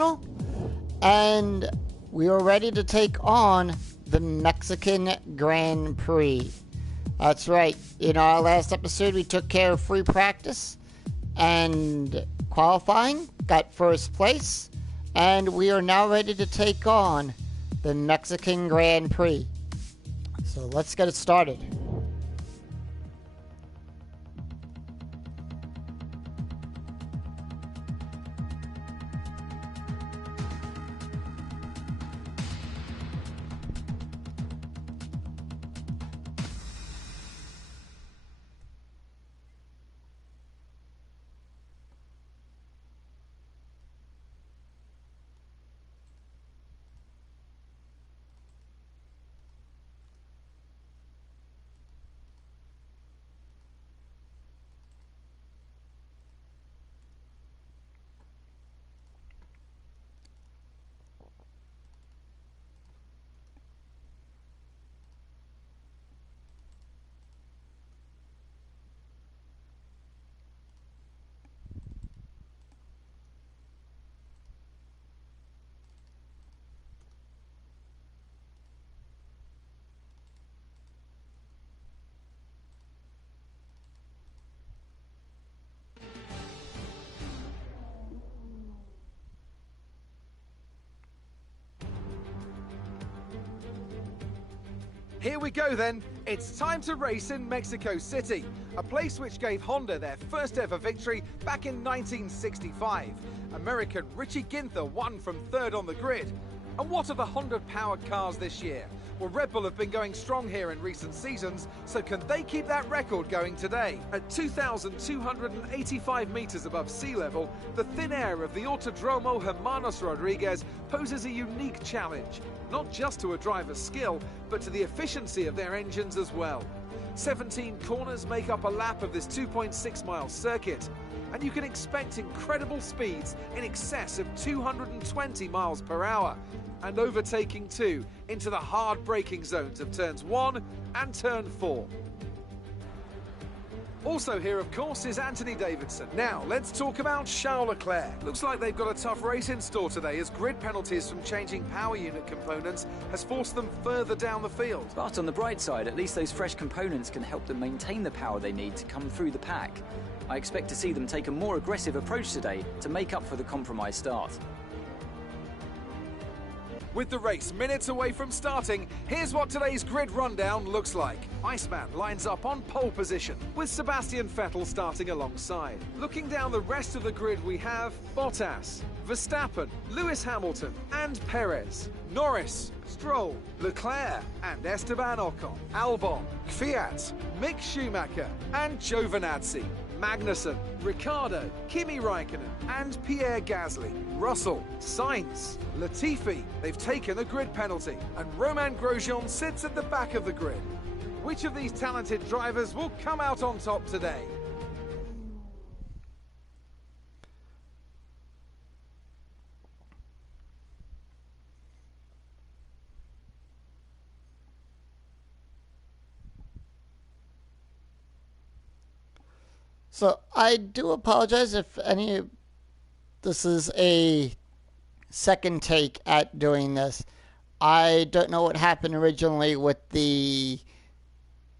channel, and we are ready to take on the Mexican Grand Prix. That's right. In our last episode, we took care of free practice and qualifying, got first place, and we are now ready to take on the Mexican Grand Prix. So let's get it started. Here we go then, it's time to race in Mexico City, a place which gave Honda their first ever victory back in 1965. American Richie Ginther won from third on the grid. And what are the Honda powered cars this year? Well, Red Bull have been going strong here in recent seasons, so can they keep that record going today? At 2,285 meters above sea level, the thin air of the Autodromo Hermanos Rodriguez poses a unique challenge, not just to a driver's skill, but to the efficiency of their engines as well. 17 corners make up a lap of this 2.6-mile circuit, and you can expect incredible speeds in excess of 220 miles per hour, and overtaking too into the hard braking zones of turns 1 and turn 4. Also here, of course, is Anthony Davidson. Now, let's talk about Charles Leclerc. Looks like they've got a tough race in store today, as grid penalties from changing power unit components has forced them further down the field. But on the bright side, at least those fresh components can help them maintain the power they need to come through the pack. I expect to see them take a more aggressive approach today to make up for the compromised start. With the race minutes away from starting, here's what today's grid rundown looks like. Iceman lines up on pole position, with Sebastian Vettel starting alongside. Looking down the rest of the grid, we have Bottas, Verstappen, Lewis Hamilton and Perez, Norris, Stroll, Leclerc and Esteban Ocon, Albon, Kvyat, Mick Schumacher and Giovinazzi, Magnussen, Ricciardo, Kimi Raikkonen and Pierre Gasly, Russell, Sainz, Latifi, they've taken a grid penalty, and Romain Grosjean sits at the back of the grid. Which of these talented drivers will come out on top today? So I do apologize if this is a second take at doing this. I don't know what happened originally with the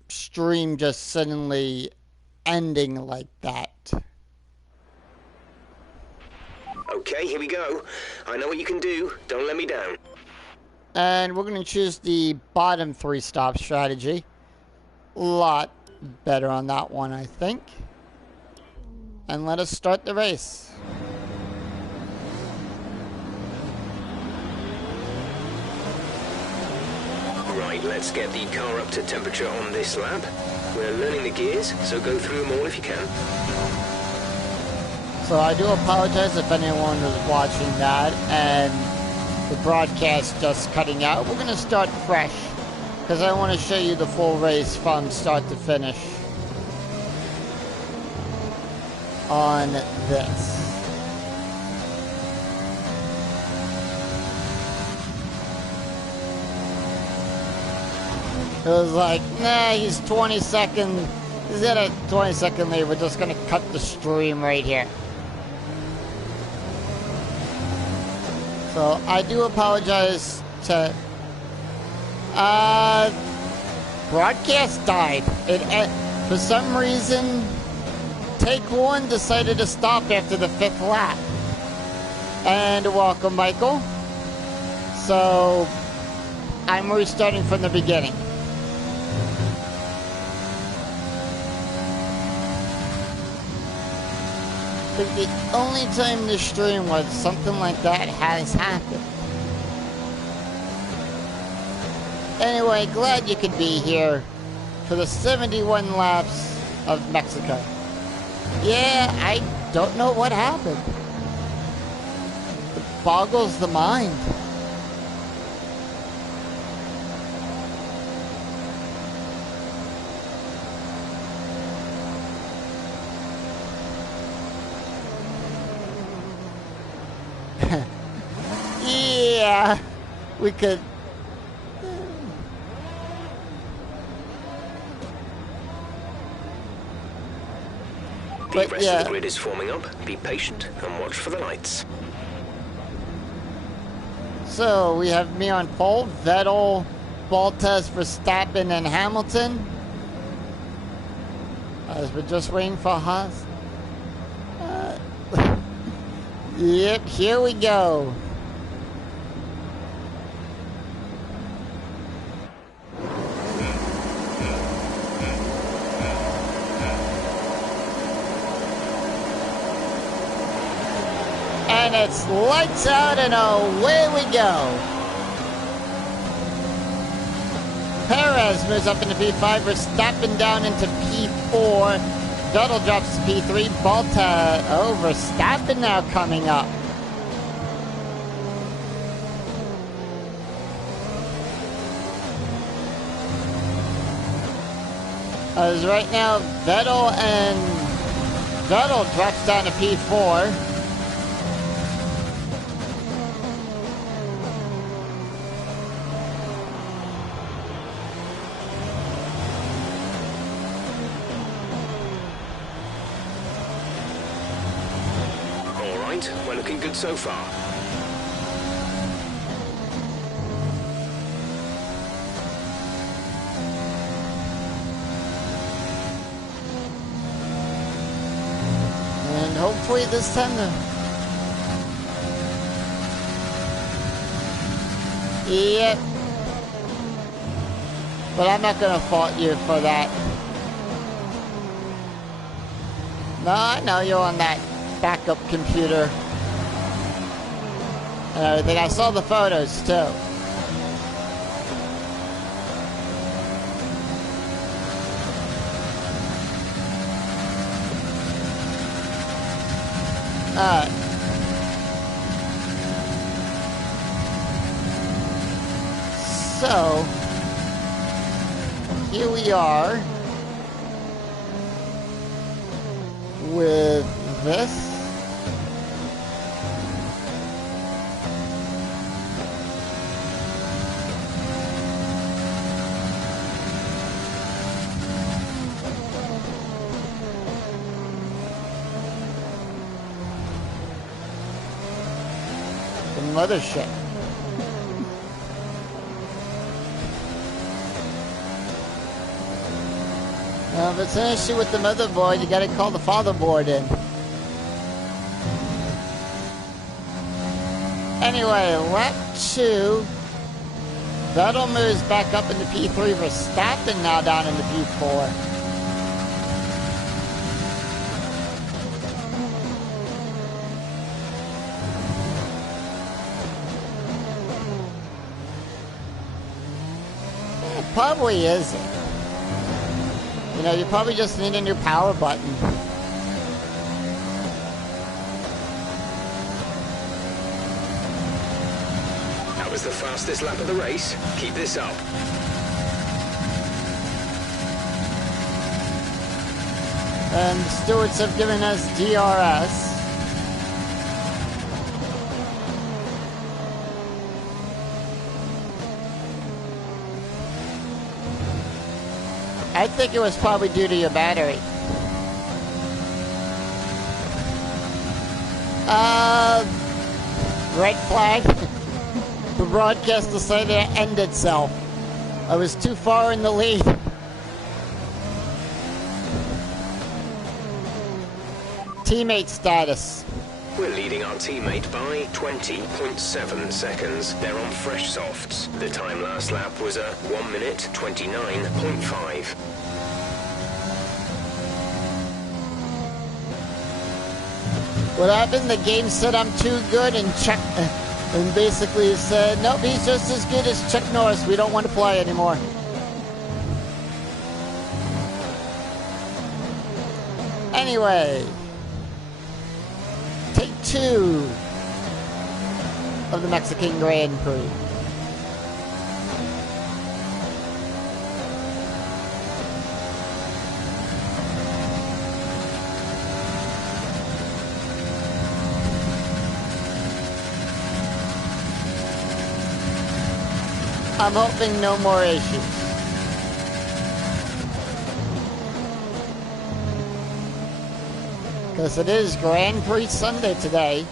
stream just suddenly ending like that. Okay, here we go. I know what you can do. Don't let me down. And we're going to choose the bottom 3 stop strategy. A lot better on that one, I think. And let us start the race. Right, let's get the car up to temperature on this lap. We're learning the gears, so go through them all if you can. So I do apologize if anyone was watching that and the broadcast just cutting out. We're going to start fresh because I want to show you the full race from start to finish on this. It was like, nah, he's 20 seconds. He's at a 20-second lead. We're just going to cut the stream right here. So I do apologize to... broadcast died. For some reason, Take One decided to stop after the 5th lap. And welcome, Michael. So I'm restarting from the beginning. But the only time this stream was something like that has happened. Anyway, glad you could be here for the 71 laps of Mexico. Yeah, I don't know what happened. It boggles the mind. Yeah, we could... The rest of the grid is forming up. Be patient and watch for the lights. So we have me on pole, Vettel, Bottas, Verstappen, and Hamilton. As we're just waiting for Haas. Yep, here we go. And it's lights out and away we go. Perez moves up into P5, Verstappen down into P4. Vettel drops to P3, Bottas, Verstappen now coming up. As right now, Vettel drops down to P4. We're looking good so far. And hopefully this time Yep. But I'm not gonna fault you for that. No, I know you're on that backup computer and everything. I saw the photos too. Alright. So here we are with this. The mothership. If it's an issue with the motherboard, you gotta call the fatherboard in. Anyway, lap 2. Vettel moves back up into P3. Verstappen now down into P4. It probably isn't. You know, you probably just need a new power button. That was the fastest lap of the race. Keep this up. And the stewards have given us DRS. I think it was probably due to your battery. Red flag. The broadcast decided to end itself. I was too far in the lead. Teammate status. We're leading our teammate by 20.7 seconds. They're on fresh softs. The time last lap was a 1 minute 29.5. What happened? The game said I'm too good and and basically said, nope, he's just as good as Chuck Norris. We don't want to play anymore. Anyway, take 2 of the Mexican Grand Prix. I'm hoping no more issues. Because it is Grand Prix Sunday today.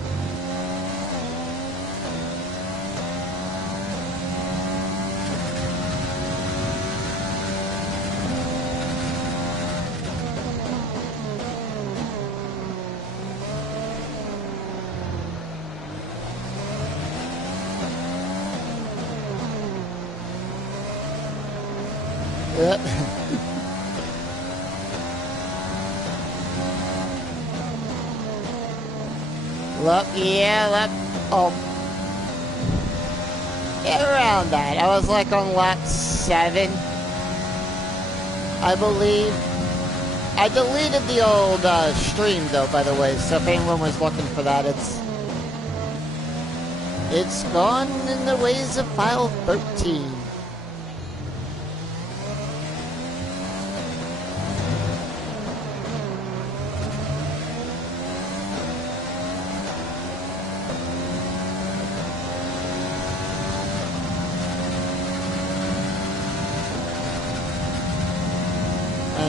Yep. Oh. Yeah, around that. I was like on lap 7, I believe. I deleted the old stream though, by the way, so if anyone was looking for that, it's gone in the ways of file 13.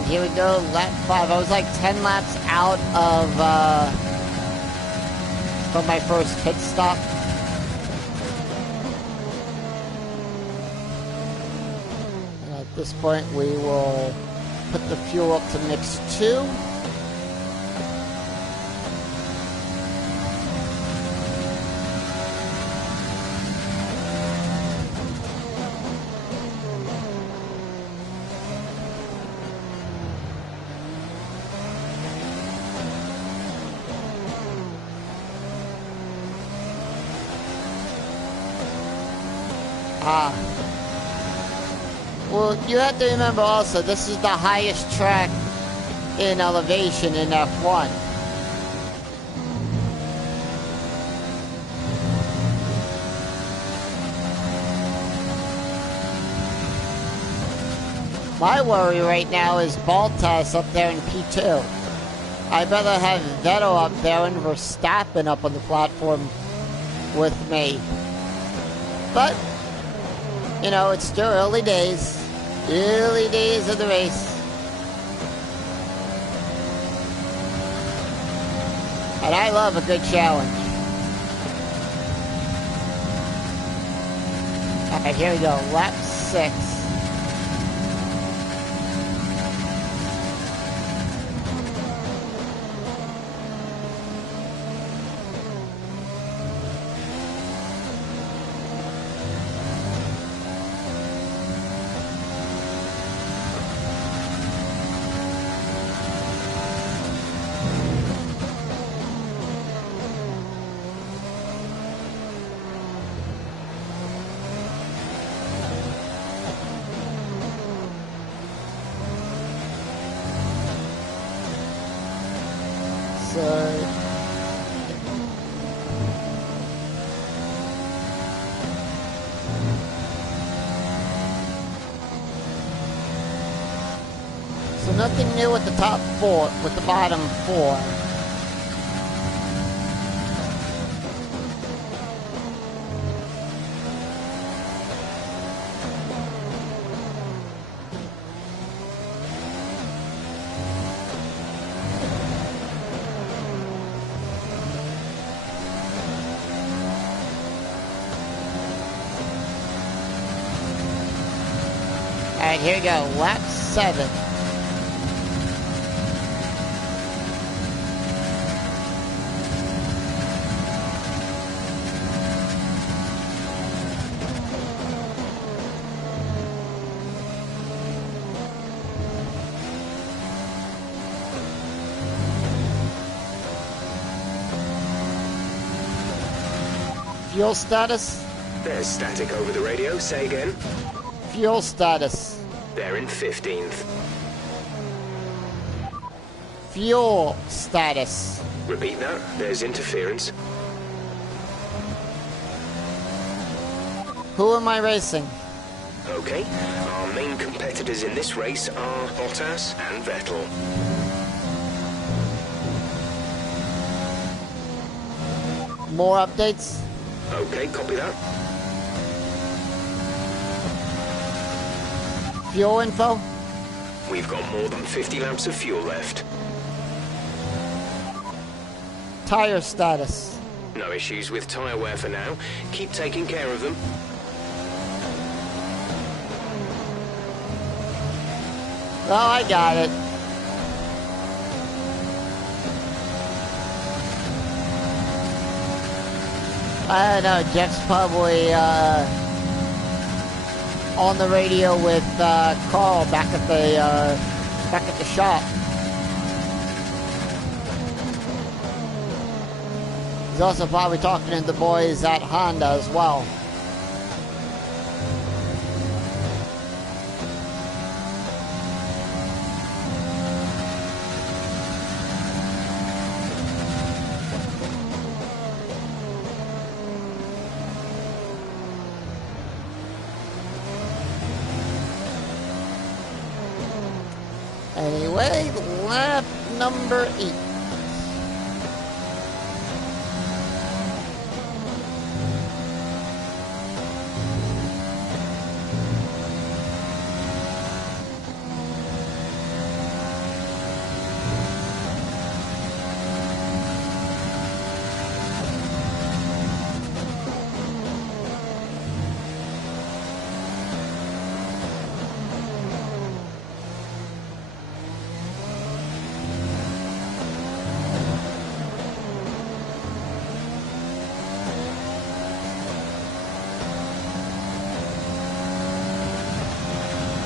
Here we go, lap 5. I was like 10 laps out of from my first pit stop. And at this point, we will put the fuel up to mix 2. Well, you have to remember also, this is the highest track in elevation in F1. My worry right now is Bottas up there in P2. I'd rather have Vettel up there and Verstappen up on the platform with me. But, you know, it's still early days. Early days of the race. And I love a good challenge. Alright, here we go. Lap 6. So nothing new with the top 4, with the bottom 4. Alright, here we go. Lap 7. Fuel status? There's static over the radio. Say again. Fuel status. They're in 15th. Fuel status. Repeat that. There's interference. Who am I racing? Okay. Our main competitors in this race are Bottas and Vettel. More updates? Okay, copy that. Fuel info? We've got more than 50 laps of fuel left. Tire status. No issues with tyre wear for now. Keep taking care of them. Oh, I got it. I don't know, Jeff's probably on the radio with Carl back at the shop. He's also probably talking to the boys at Honda as well. Anyway, lap number 8.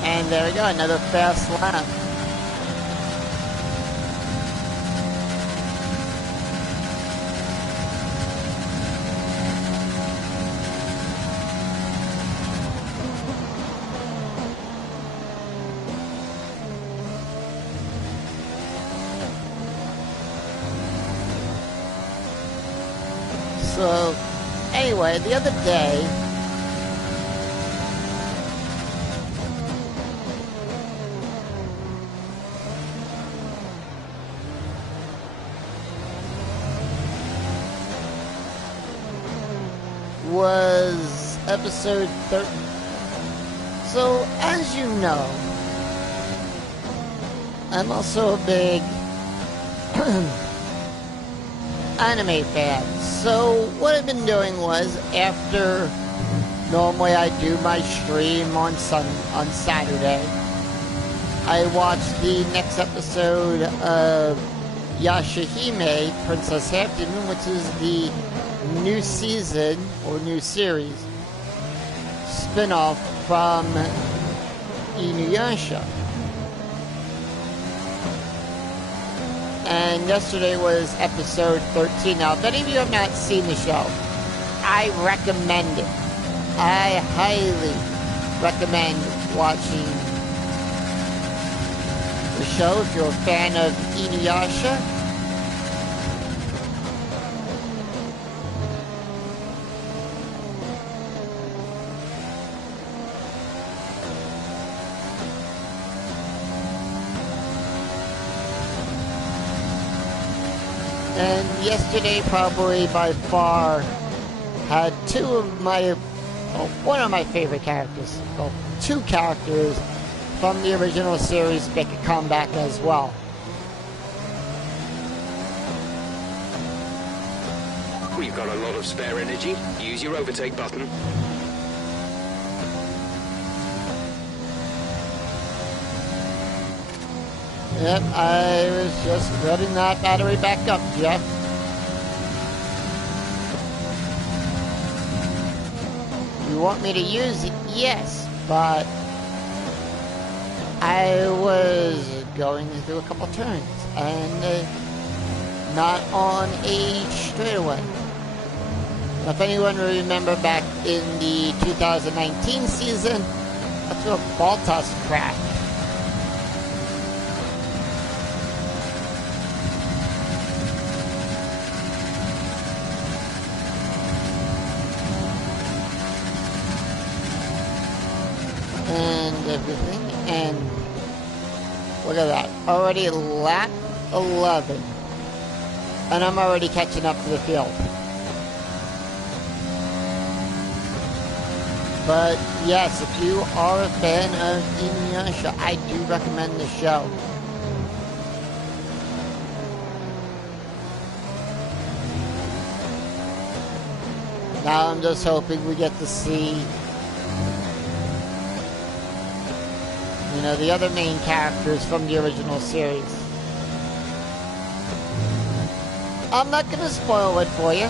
And there we go, another fast lap. So, anyway, the other day, was episode 13. So, as you know, I'm also a big anime fan. So, what I've been doing was, after normally I do my stream on Saturday, I watched the next episode of Yashahime Princess Half-Demon, which is the new season or new series spin-off from Inuyasha. And yesterday was episode 13. Now, if any of you have not seen the show, I recommend it. I highly recommend watching the show if you're a fan of Inuyasha. And yesterday, probably by far, had one of my favorite characters. Well, two characters from the original series make a comeback as well. We've got a lot of spare energy. Use your overtake button. Yep, I was just building that battery back up, Jeff. You want me to use it? Yes, but I was going through a couple turns and not on a straightaway. If anyone will remember back in the 2019 season, that's where Baltas crashed. And everything, and look at that, already lap 11, and I'm already catching up to the field. But yes, if you are a fan of Inuyasha, I do recommend the show. Now I'm just hoping we get to see, you know, the other main characters from the original series. I'm not gonna spoil it for you.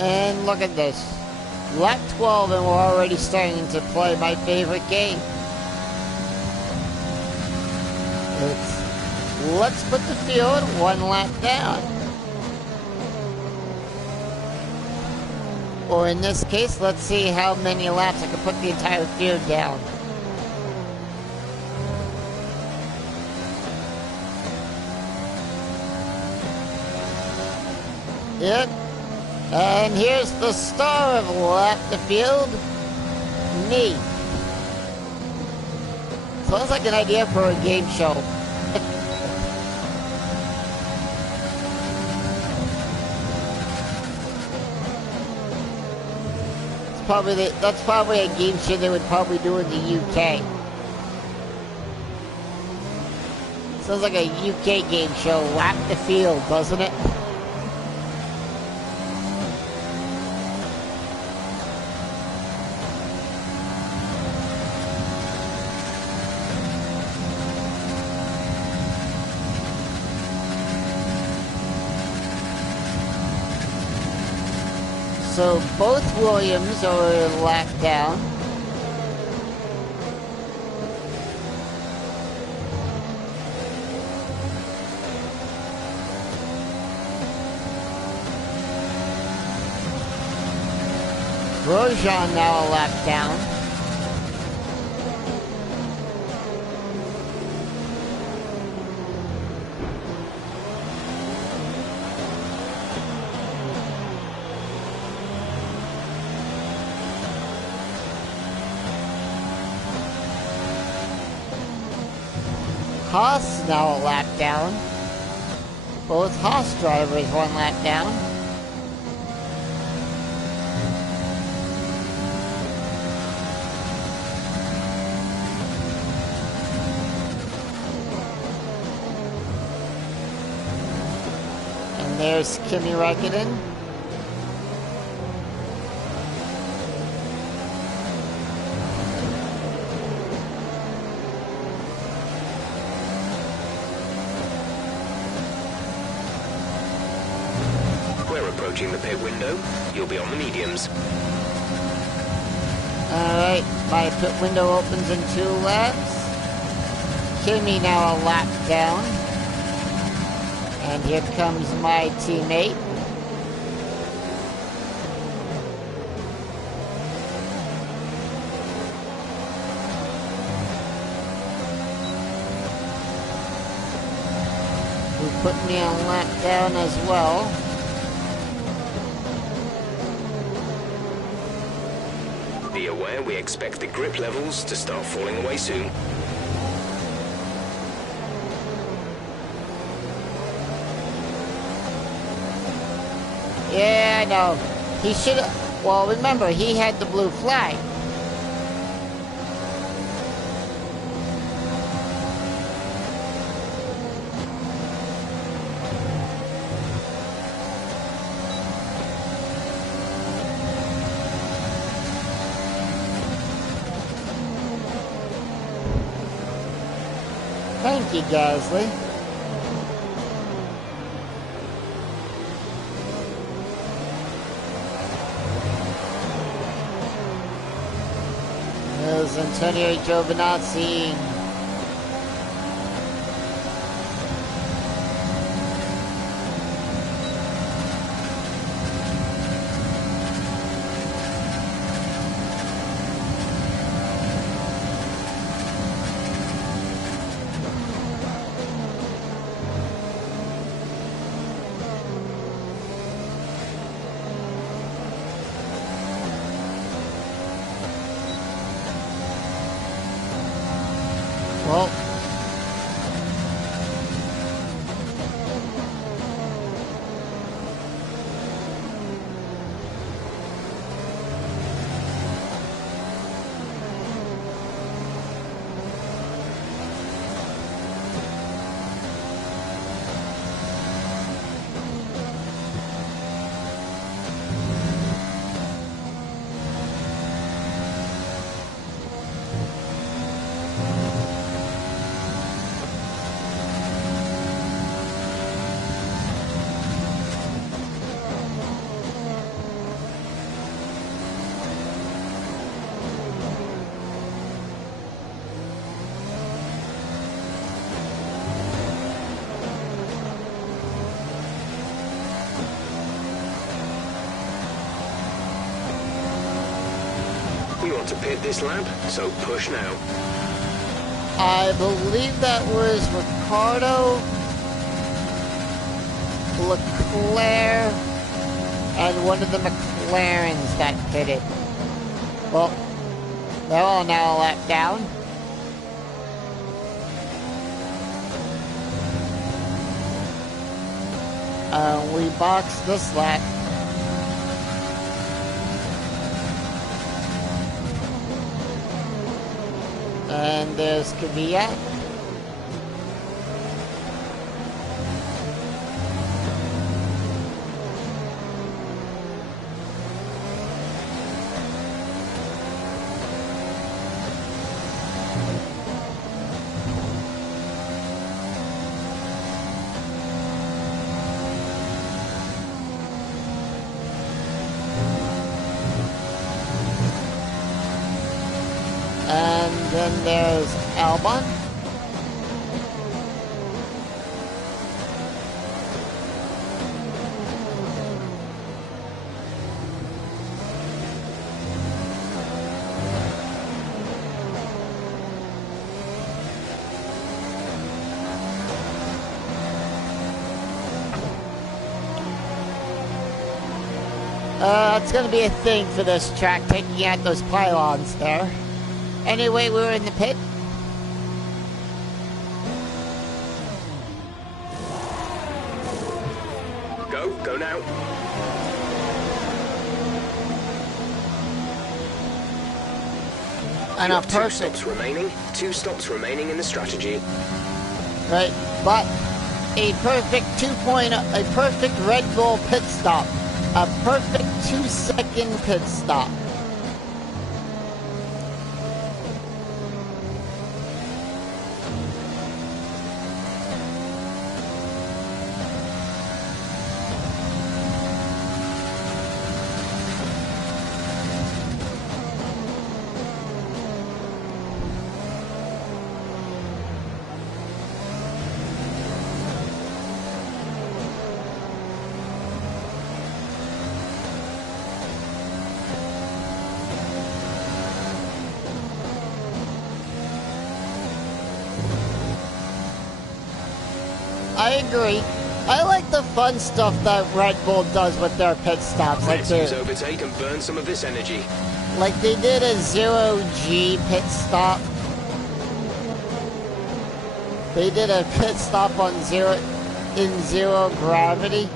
And look at this. Lap 12 and we're already starting to play my favorite game. Let's put the field one lap down. Or in this case, let's see how many laps I can put the entire field down. Yep. And here's the star of Lap the Field, me. Sounds like an idea for a game show. That's probably a game show they would probably do in the UK. Sounds like a UK game show, Lap the Field, doesn't it? So both Williams are lapped down. Grosjean now a lap down. Haas now a lap down. Both Haas drivers one lap down. And there's Kimi Räikkönen. Approaching the pit window, you'll be on the mediums. Alright, my pit window opens in 2 laps. Kimi now a lap down. And here comes my teammate. put me a lap down as well. Be aware we expect the grip levels to start falling away soon. Yeah, I know. He should have... Well, remember, he had the blue flag. Thank you, Gasly. There's Antonio Giovinazzi. Well, We want to pit this lap, so push now. I believe that was Ricardo, Leclerc, and one of the McLarens that pitted. Well, they're all now a lap down. We boxed this lap. And there's Kvyat. And then there's Albon. It's going to be a thing for this track, taking out those pylons there. Anyway, we were in the pit. Go now. And a Two stops remaining in the strategy. Right, but a perfect a perfect Red Bull pit stop. A perfect 2-second pit stop. I agree. I like the fun stuff that Red Bull does with their pit stops. Let's use overtake and burn some of this energy. Like they did a 0G pit stop. They did a pit stop on zero gravity.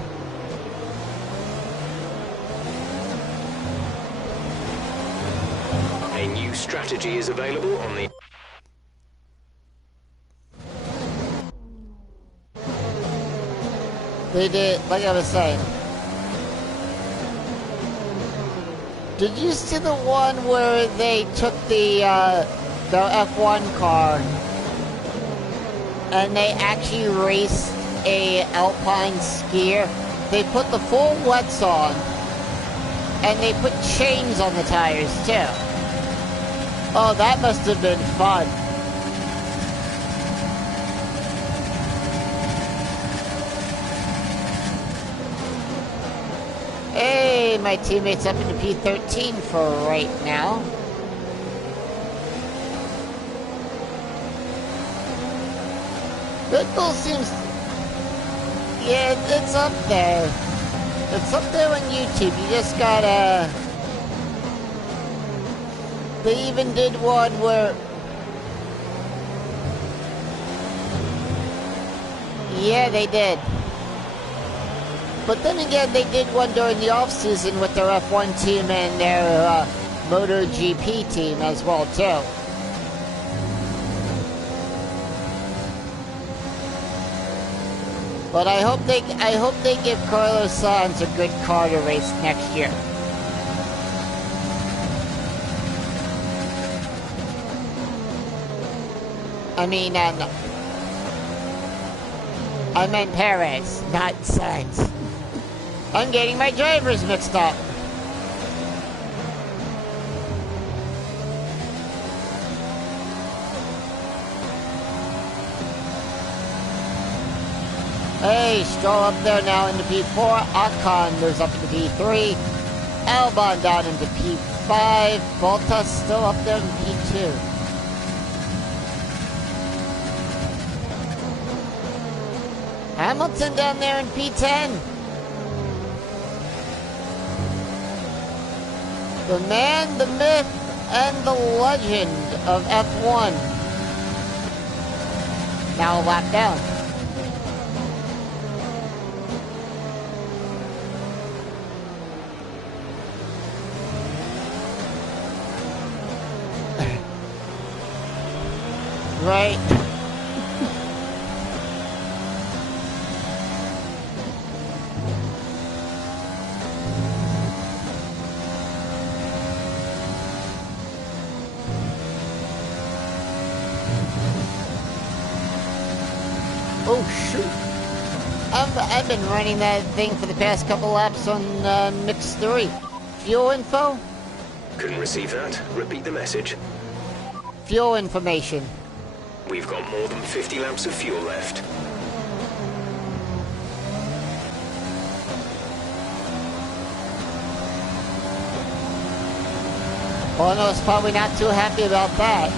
A new strategy is available on the... They did, like I was saying. Did you see the one where they took the F1 car and they actually raced a alpine skier? They put the full wets on and they put chains on the tires too. Oh, that must have been fun. Hey, my teammate's up into P13 for right now. Red Bull seems... Yeah, it's up there. It's up there on YouTube. You just gotta... They even did one where... Yeah, they did. But then again, they did one during the off-season with their F1 team and their MotoGP team as well, too. But I hope they give Carlos Sainz a good car to race next year. I mean, no. I meant Perez, not Sainz. I'm getting my drivers mixed up. Hey, Stroll up there now into P4. Ocon moves up into P3. Albon down into P5. Bottas still up there in P2. Hamilton down there in P10. The man, the myth, and the legend of F1. Now a lap down. Right. Oh shoot! I've been running that thing for the past couple laps on Mix 3. Fuel info? Couldn't receive that. Repeat the message. Fuel information. We've got more than 50 laps of fuel left. Bono's probably not too happy about that.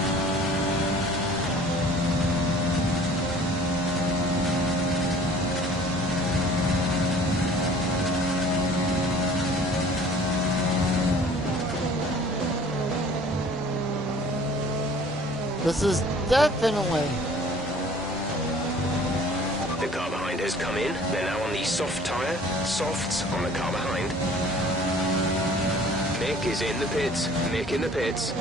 This is definitely... The car behind has come in. They're now on the soft tyre. Softs on the car behind. Mick is in the pits. Mick in the pits.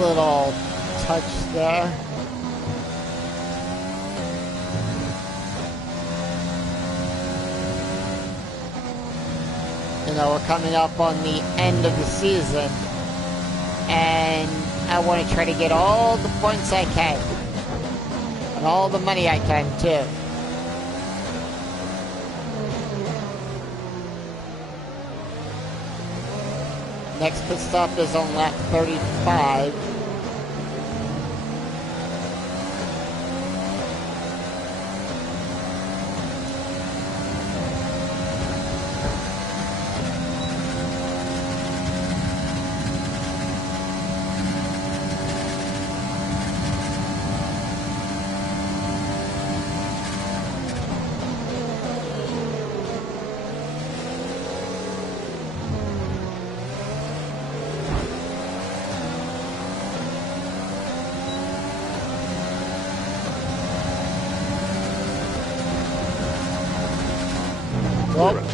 Little touch there. You know, we're coming up on the end of the season, and I want to try to get all the points I can, and all the money I can, too. Next pit stop is on lap 35.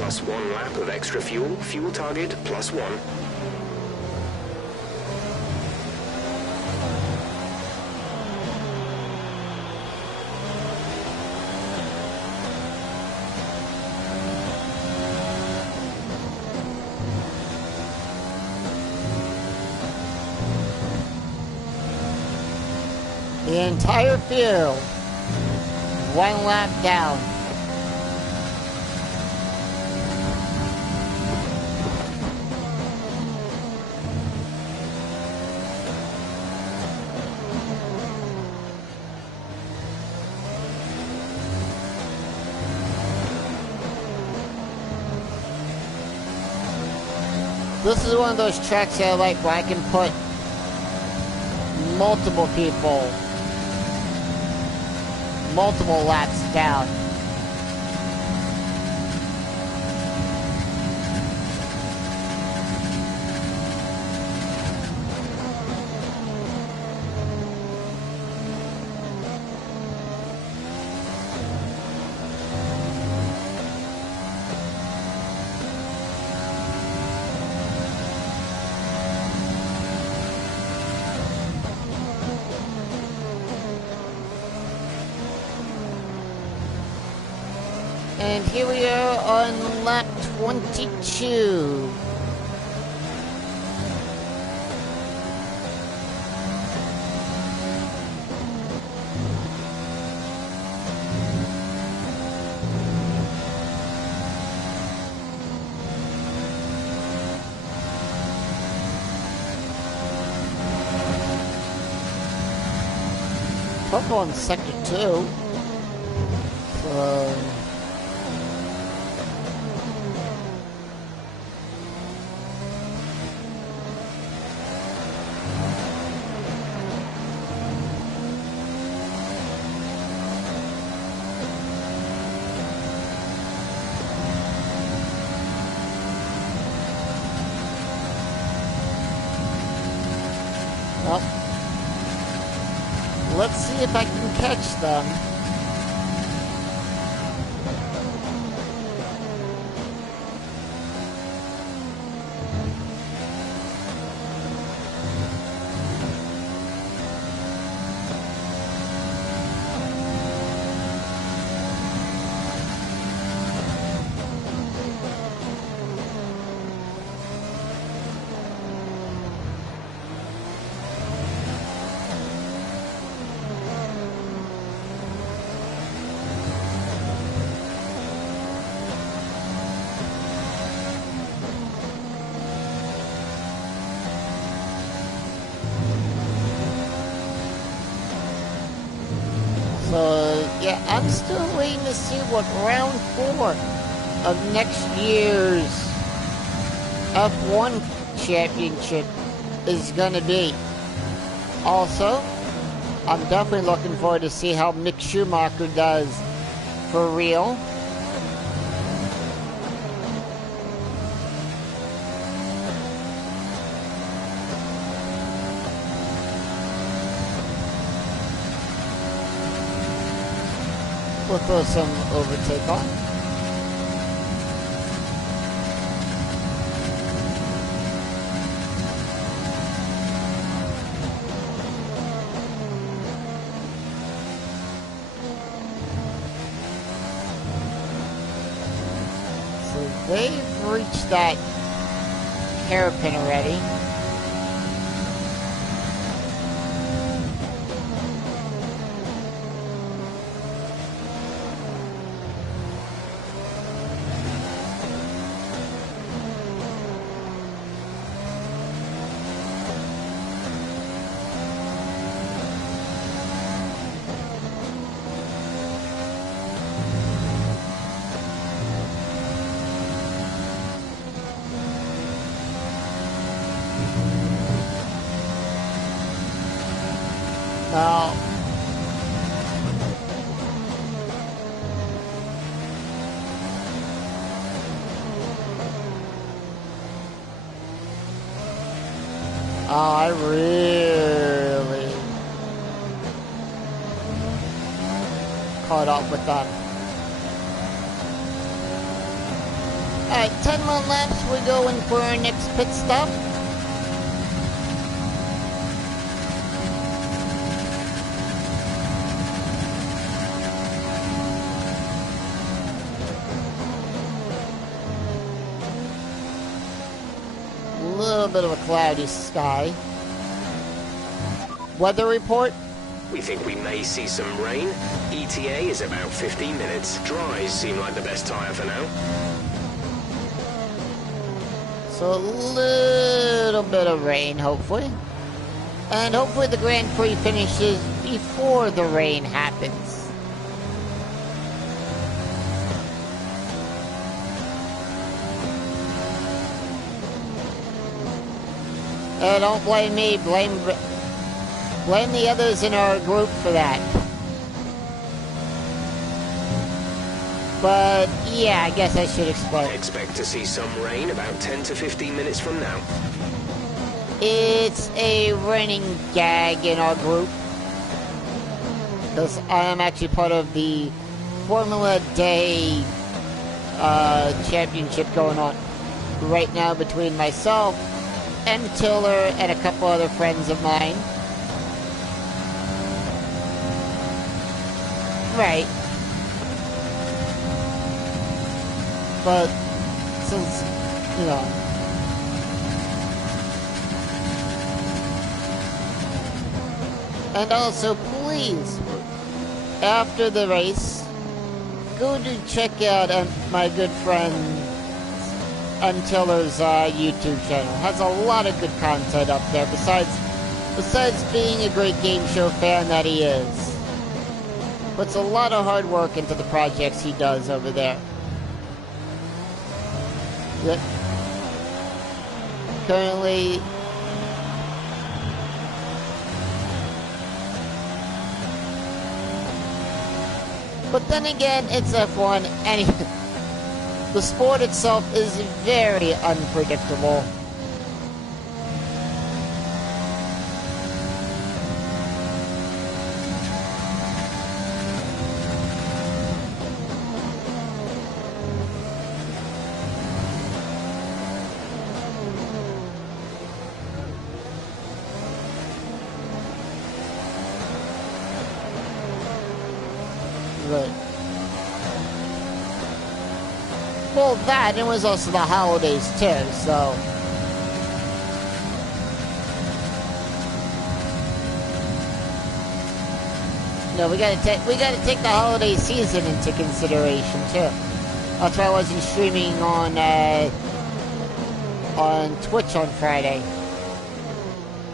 plus 1 lap of extra fuel. Fuel target plus 1. The entire field, 1 lap down. This is one of those tracks that I like where I can put multiple people, multiple laps down. And here we are on lap 22. Purple in sector 2. So let's see if I can catch them. So, yeah, I'm still waiting to see what round 4 of next year's F1 championship is gonna be. Also, I'm definitely looking forward to see how Mick Schumacher does for real. We'll throw some overtake on. So they've reached that hairpin already. Now, I really caught up with them. Alright, 10 more laps. We're going for our next pit stop. A little bit of a cloudy sky. Weather report. We think we may see some rain. ETA is about 15 minutes. Dries seem like the best tyre for now. So a little bit of rain, hopefully. And hopefully the Grand Prix finishes before the rain happens. Don't blame me, blame the others in our group for that. But yeah, I guess I should explain. Expect to see some rain about 10 to 15 minutes from now. It's a running gag in our group. Because I am actually part of the Formula Day championship going on right now between myself, M. Tiller, and a couple other friends of mine. Right. But since, you know, and also please, after the race, go to check out my good friend Tiller's YouTube channel. Has a lot of good content up there besides being a great game show fan that he is. Puts a lot of hard work into the projects he does over there. Yep. Currently, but then again, it's F1, and the sport itself is very unpredictable. Right. Well, that, and it was also the holidays too, so. No, we gotta take the holiday season into consideration too. That's why I wasn't streaming on Twitch on Friday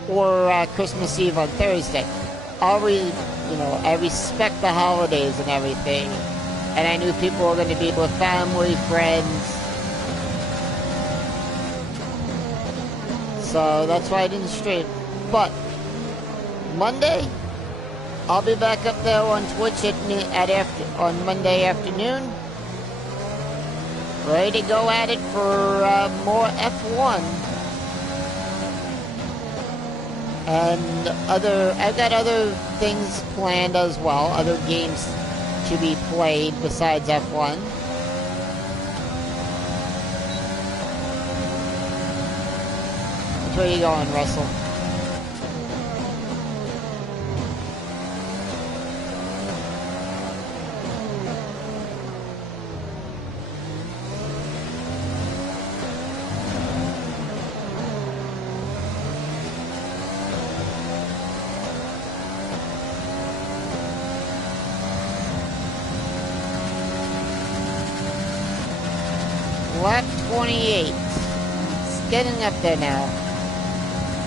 or Christmas Eve on Thursday. I respect the holidays and everything, and I knew people were going to be with family, friends, so that's why I didn't stream. But Monday, I'll be back up there on Twitch on Monday afternoon, ready to go at it for more F1. And I've got other things planned as well, other games to be played besides F1. Where are you going, Russell? Lap 28. It's getting up there now.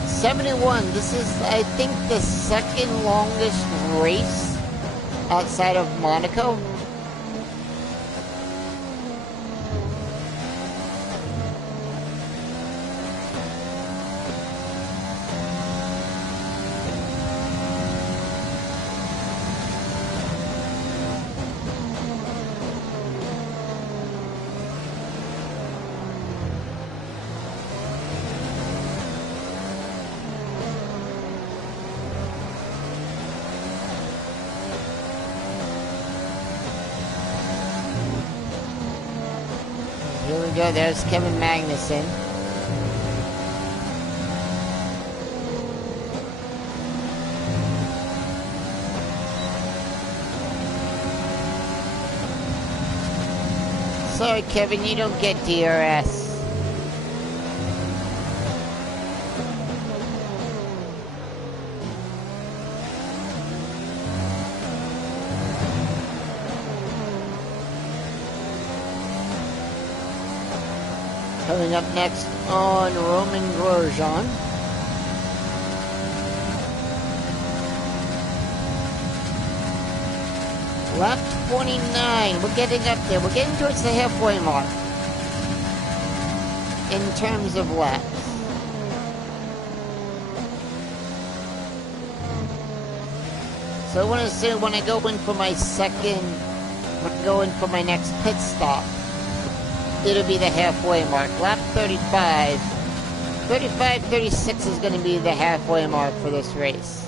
71. This is, I think, the second longest race outside of Monaco. we go. There's Kevin Magnussen. Sorry, Kevin, you don't get DRS. Coming up next on Roman Grosjean. Lap 29. We're getting up there. We're getting towards the halfway mark in terms of laps. So I want to say when I go in for my next pit stop, it'll be the halfway mark. Lap 35. 36 is going to be the halfway mark for this race.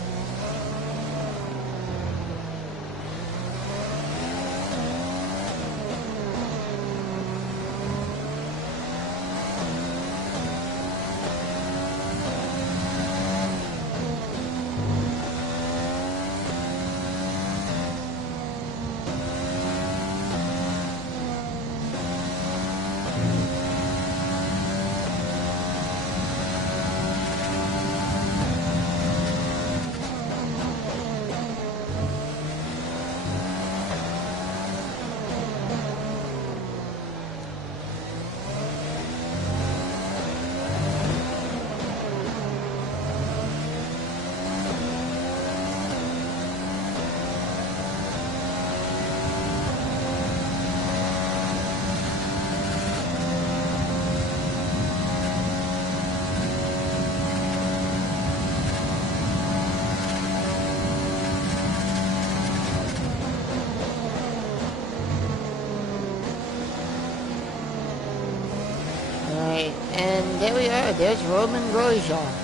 And there we are. There's Roman Grosjean.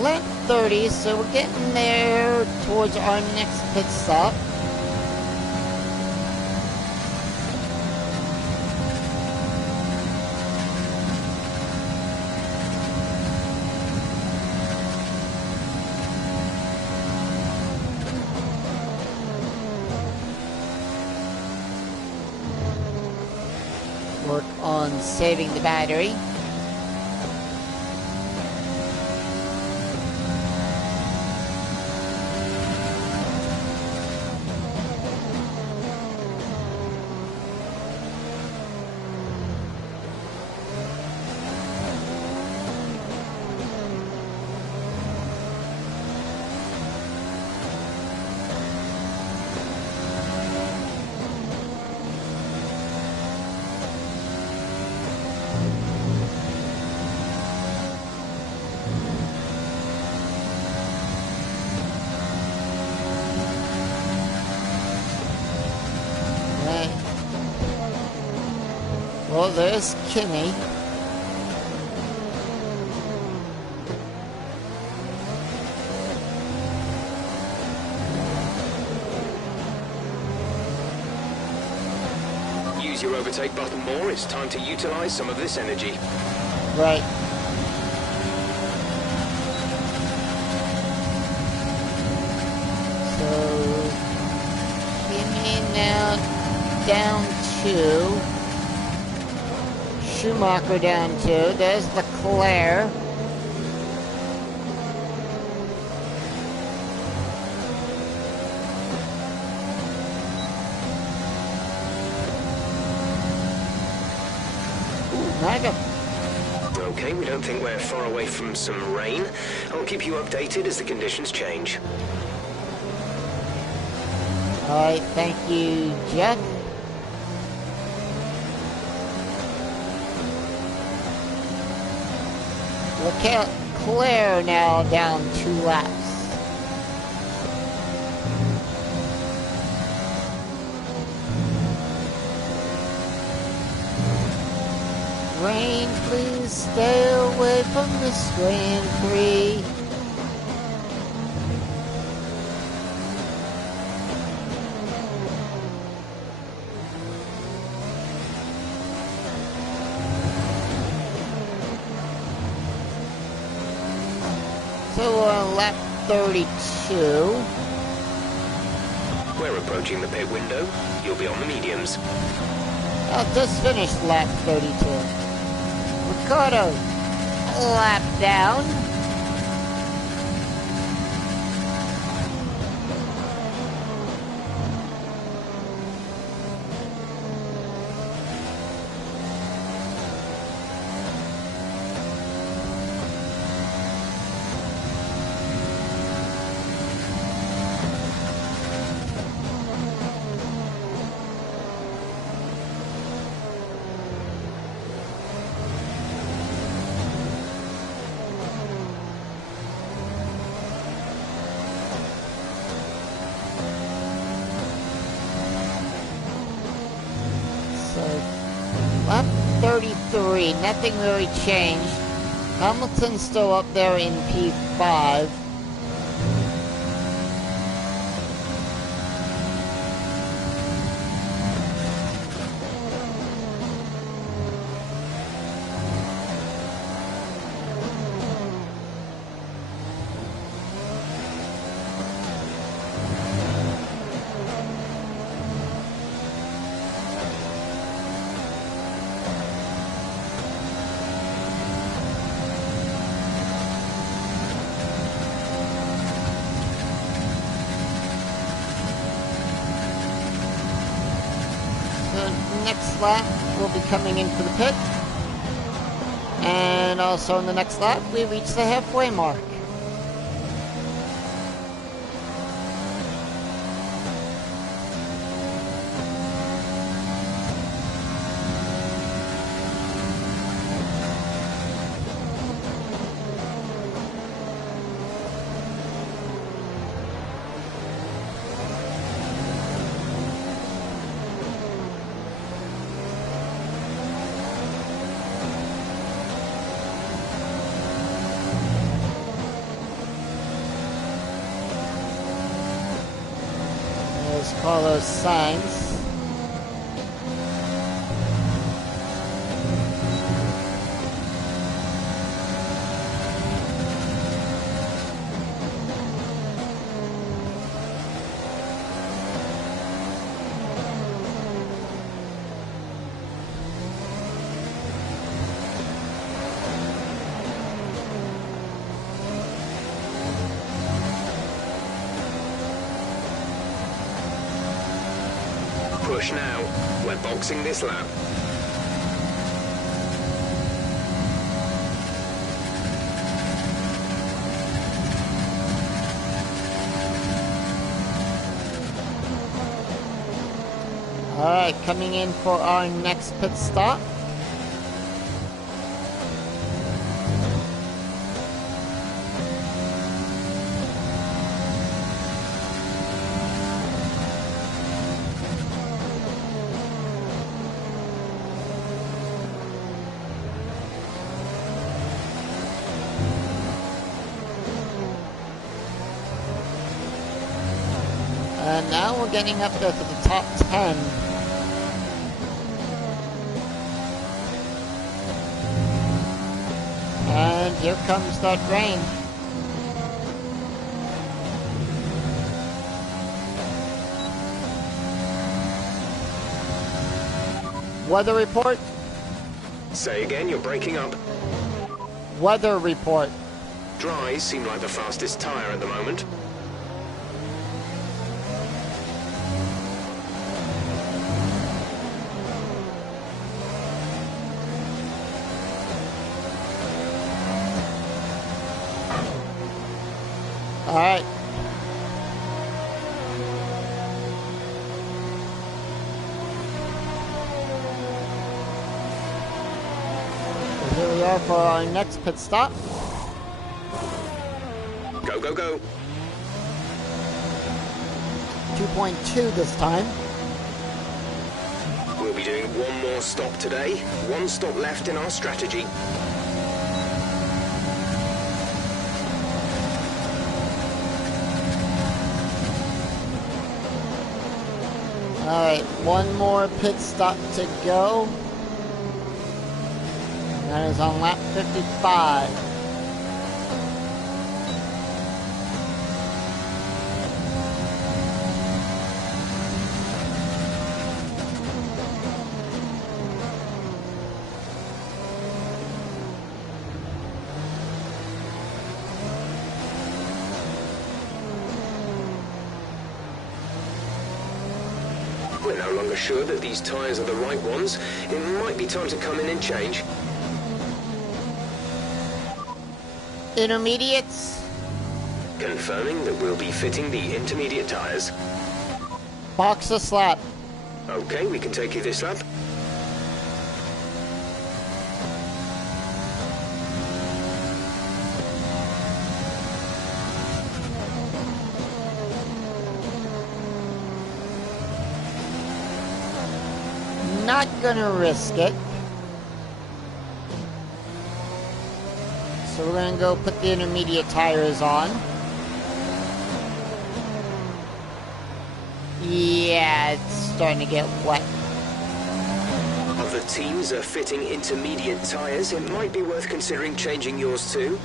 Lap 30, so we're getting there towards our next pit stop. Work on saving the battery. Well, there's Kimmy. Use your overtake button more. It's time to utilize some of this energy. Right. So, Kimmy now down 2. Schumacher down 2. There's Leclerc. Mega. Okay, we don't think we're far away from some rain. I'll keep you updated as the conditions change. Alright, thank you, Jeff. Look at Claire now down 2 laps. Rain, please stay away from this Grand Prix. So we're on lap 32. We're approaching the pit window. You'll be on the mediums. I just finished lap 32. Ricardo, lap down. Lap 33, nothing really changed. Hamilton's still up there in P5. Next lap, we'll be coming in for the pit. And also in the next lap, we reach the halfway mark. Carlos Sainz. Push now. We're boxing this lap. Alright, coming in for our next pit stop. And now we're getting up there to the top 10. And here comes that rain. Weather report. Say again, you're breaking up. Weather report. Dries seem like the fastest tyre at the moment. Alright. Here we are for our next pit stop. Go, go, go. 2.2 this time. We'll be doing one more stop today. One stop left in our strategy. Alright, one more pit stop to go. That is on lap 55. We're no longer sure that these tyres are the right ones. It might be time to come in and change. Intermediates. Confirming that we'll be fitting the intermediate tyres. Box a slap. Okay, we can take you this lap. Not gonna risk it. So we're gonna go put the intermediate tires on. Yeah, it's starting to get wet. Other teams are fitting intermediate tyres. It might be worth considering changing yours too.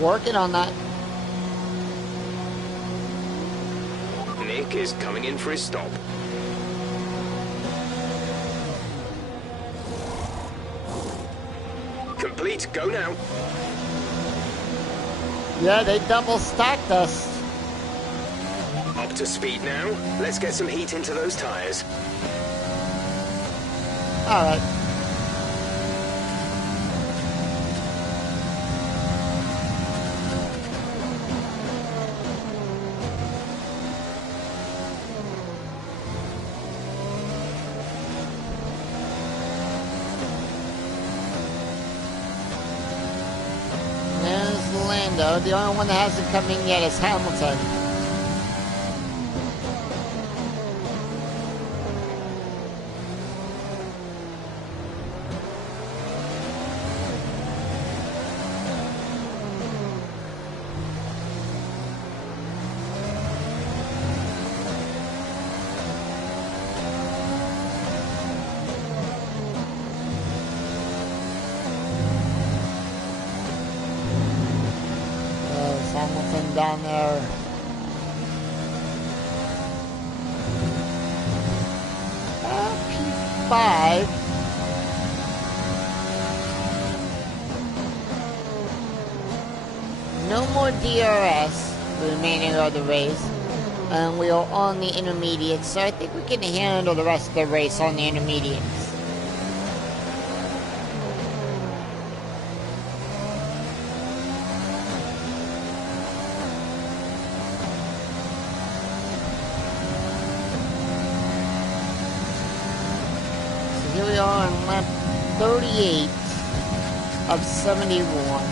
Working on that. Nick is coming in for his stop. Complete, go now. Yeah, they double stacked us. Up to speed now. Let's get some heat into those tyres. Alright. There's Lando. The only one that hasn't come in yet is Hamilton. Hamilton down there. P5. No more DRS for the remaining of the race. And we are on the intermediates, so I think we can handle the rest of the race on the intermediates. Here we are on lap 38 of 71.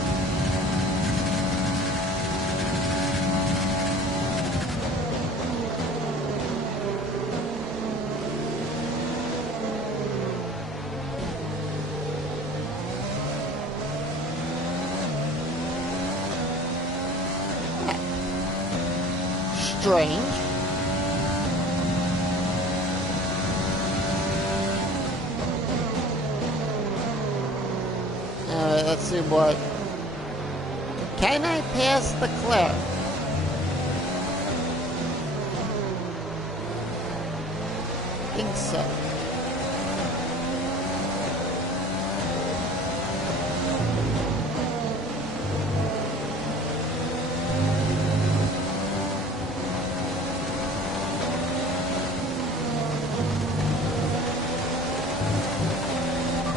Strange. Let's see what... Can I pass the Claire? I think so.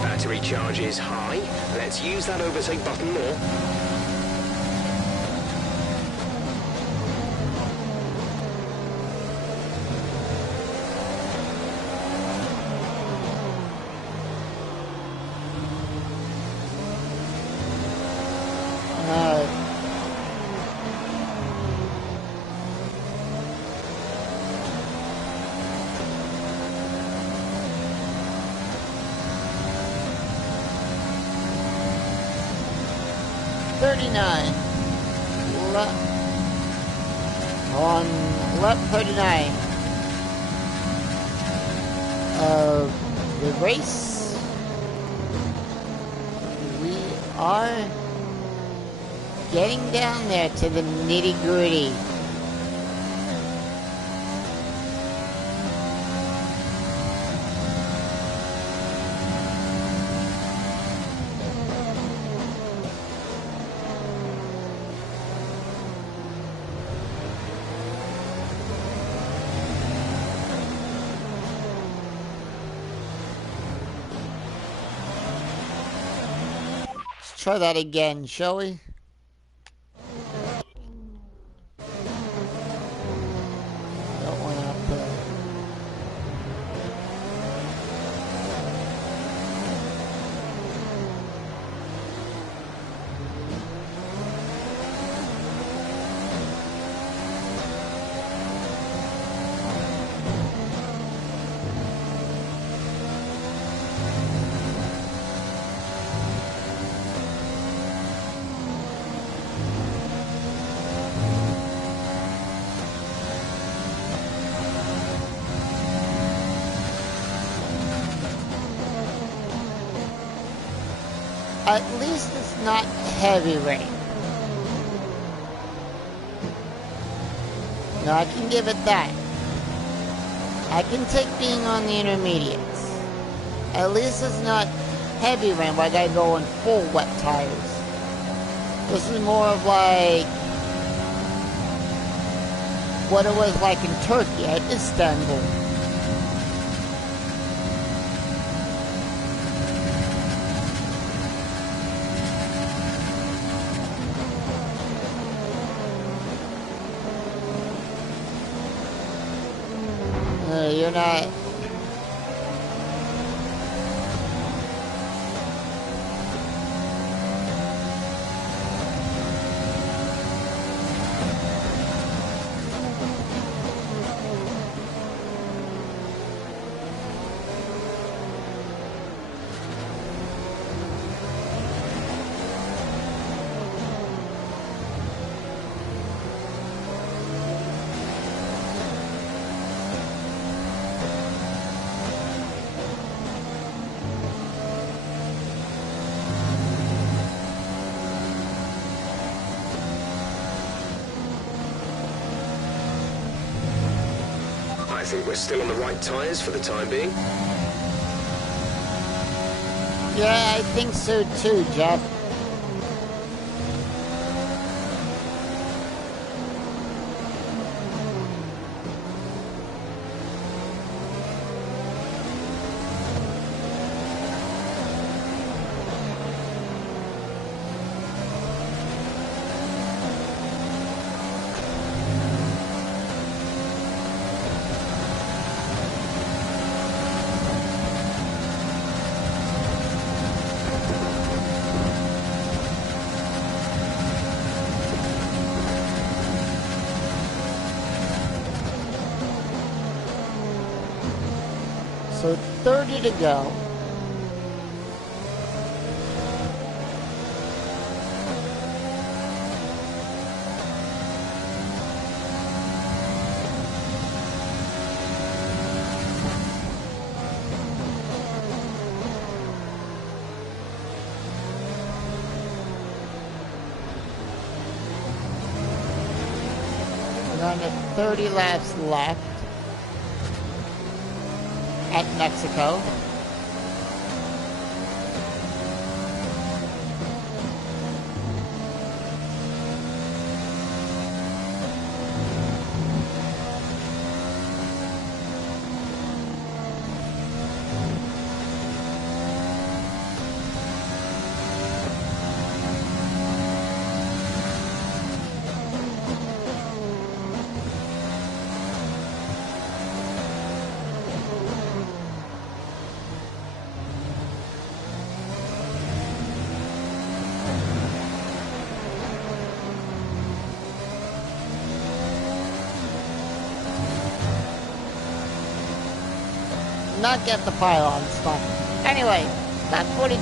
Battery charge is high. Let's use that overtake button more. 39. On lap 39 of the race, we are getting down there to the nitty-gritty. Try that again, shall we? Don't want to At least it's not heavy rain. No, I can give it that. I can take being on the intermediates. At least it's not heavy rain where I gotta go on full wet tires. This is more of like what it was like in Turkey at Istanbul. You're not. I think we're still on the right tyres for the time being. Yeah, I think so too, Jeff. So 30 to go. We're on to 30 laps left at Mexico. Not get the pylon stuff. Anyway, lap 42,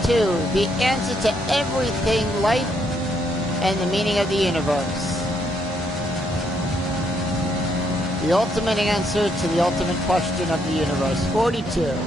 the answer to everything life and the meaning of the universe. The ultimate answer to the ultimate question of the universe. 42.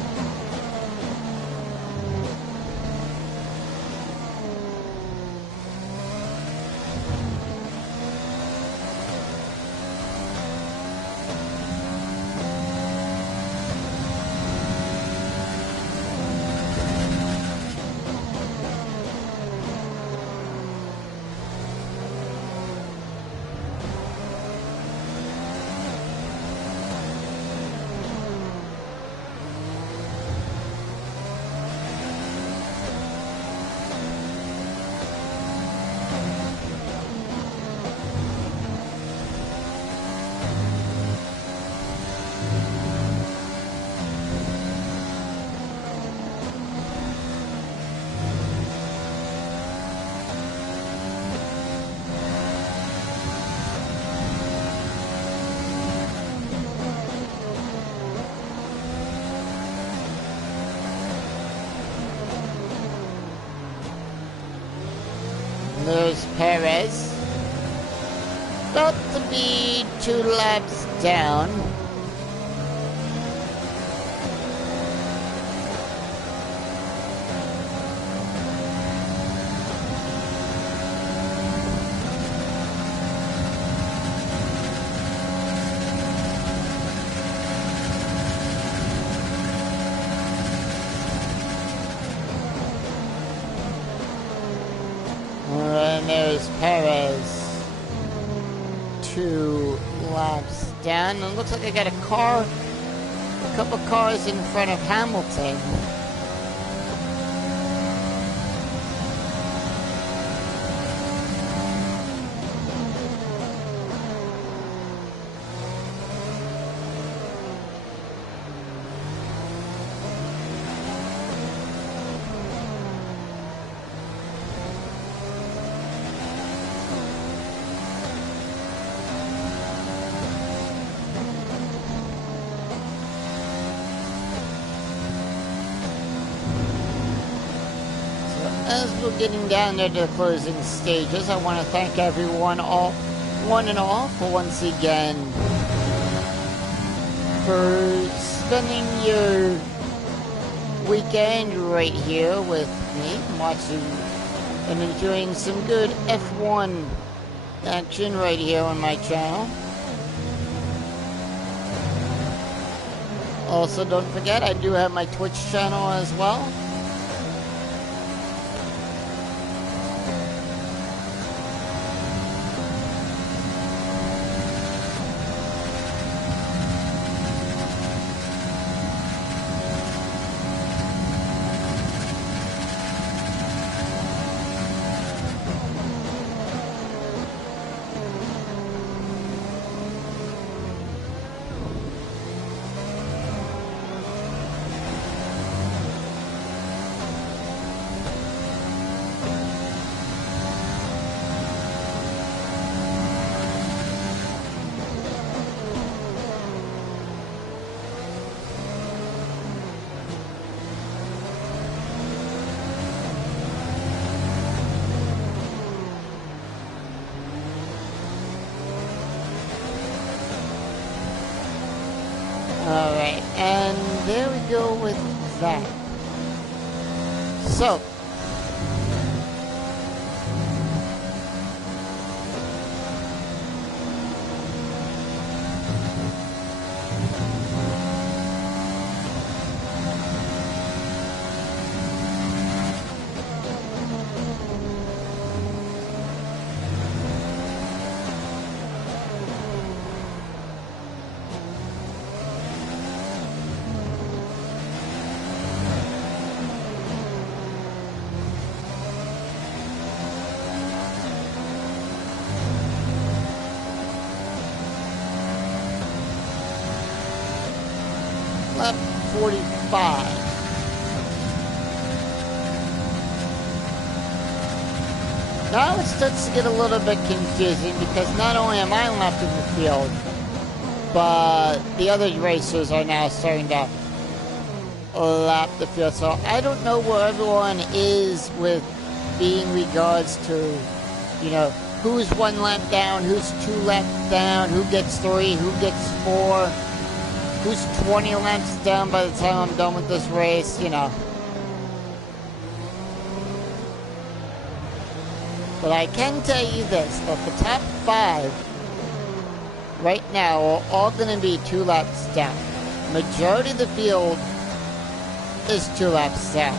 There's Perez. About to be 2 laps down. And there's Perez. 2 laps down. It looks like I got a couple cars in front of Hamilton. As we're getting down to the closing stages, I want to thank everyone, one and all, for once again for spending your weekend right here with me, watching and enjoying some good F1 action right here on my channel. Also, don't forget, I do have my Twitch channel as well. Alright, and there we go with that. So, lap 45. Now it starts to get a little bit confusing because not only am I left in the field, but the other racers are now starting to lap the field. So I don't know where everyone is with being regards to You know, who's 1 lap down, who's 2 laps down, who gets 3, who gets 4, who's 20 laps down by the time I'm done with this race, you know. But I can tell you this, that the top 5 right now are all going to be 2 laps down. Majority of the field is 2 laps down.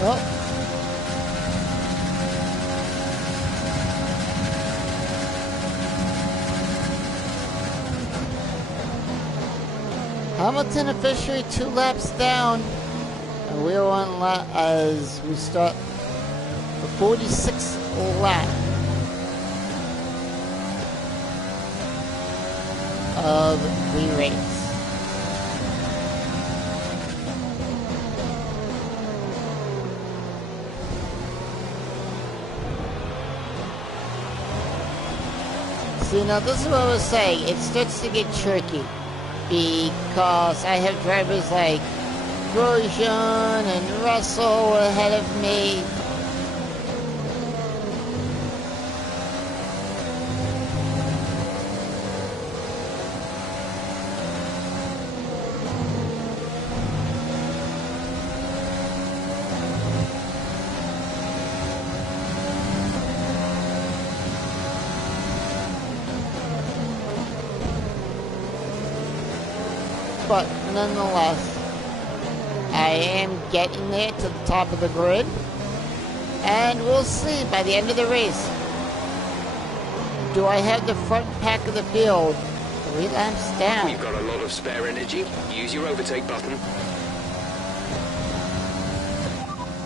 Well, Hamilton officially 2 laps down, and we're on lap as we start the 46th lap of the race. See, now this is what I was saying. It starts to get tricky because I have drivers like Grosjean and Russell ahead of me. But nonetheless, I am getting there to the top of the grid, and we'll see by the end of the race. Do I have the front pack of the field 3 laps down? We've got a lot of spare energy. Use your overtake button.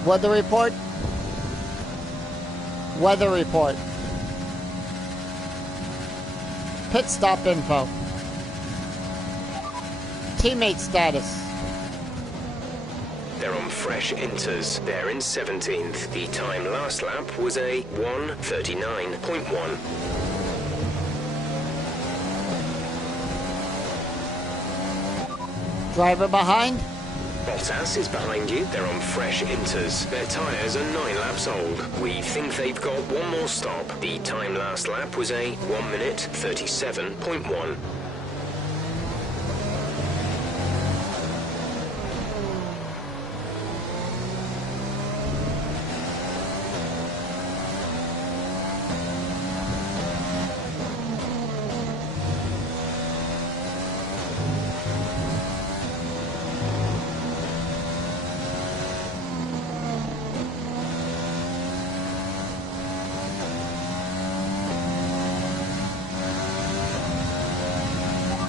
Weather report. Weather report. Pit stop info. Teammate status. They're on fresh inters. They're in 17th. The time last lap was a 1:39.1. Driver behind. Bottas is behind you. They're on fresh inters. Their tyres are 9 laps old. We think they've got 1 more stop. The time last lap was a 1:37.1.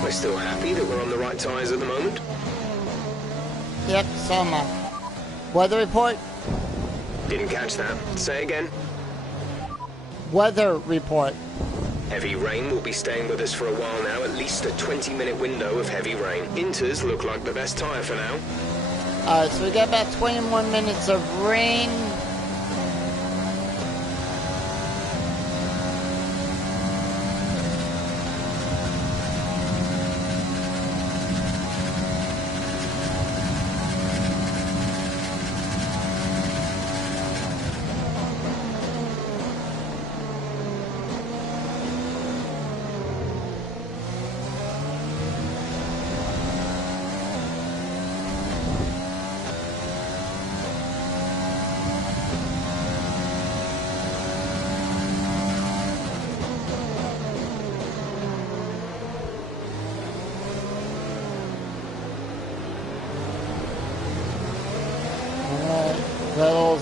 We're still happy that we're on the right tyres at the moment. Yep, so am I. Weather report. Didn't catch that. Say again. Weather report. Heavy rain will be staying with us for a while now, at least a 20-minute window of heavy rain. Inters look like the best tyre for now. So we got about 21 minutes of rain.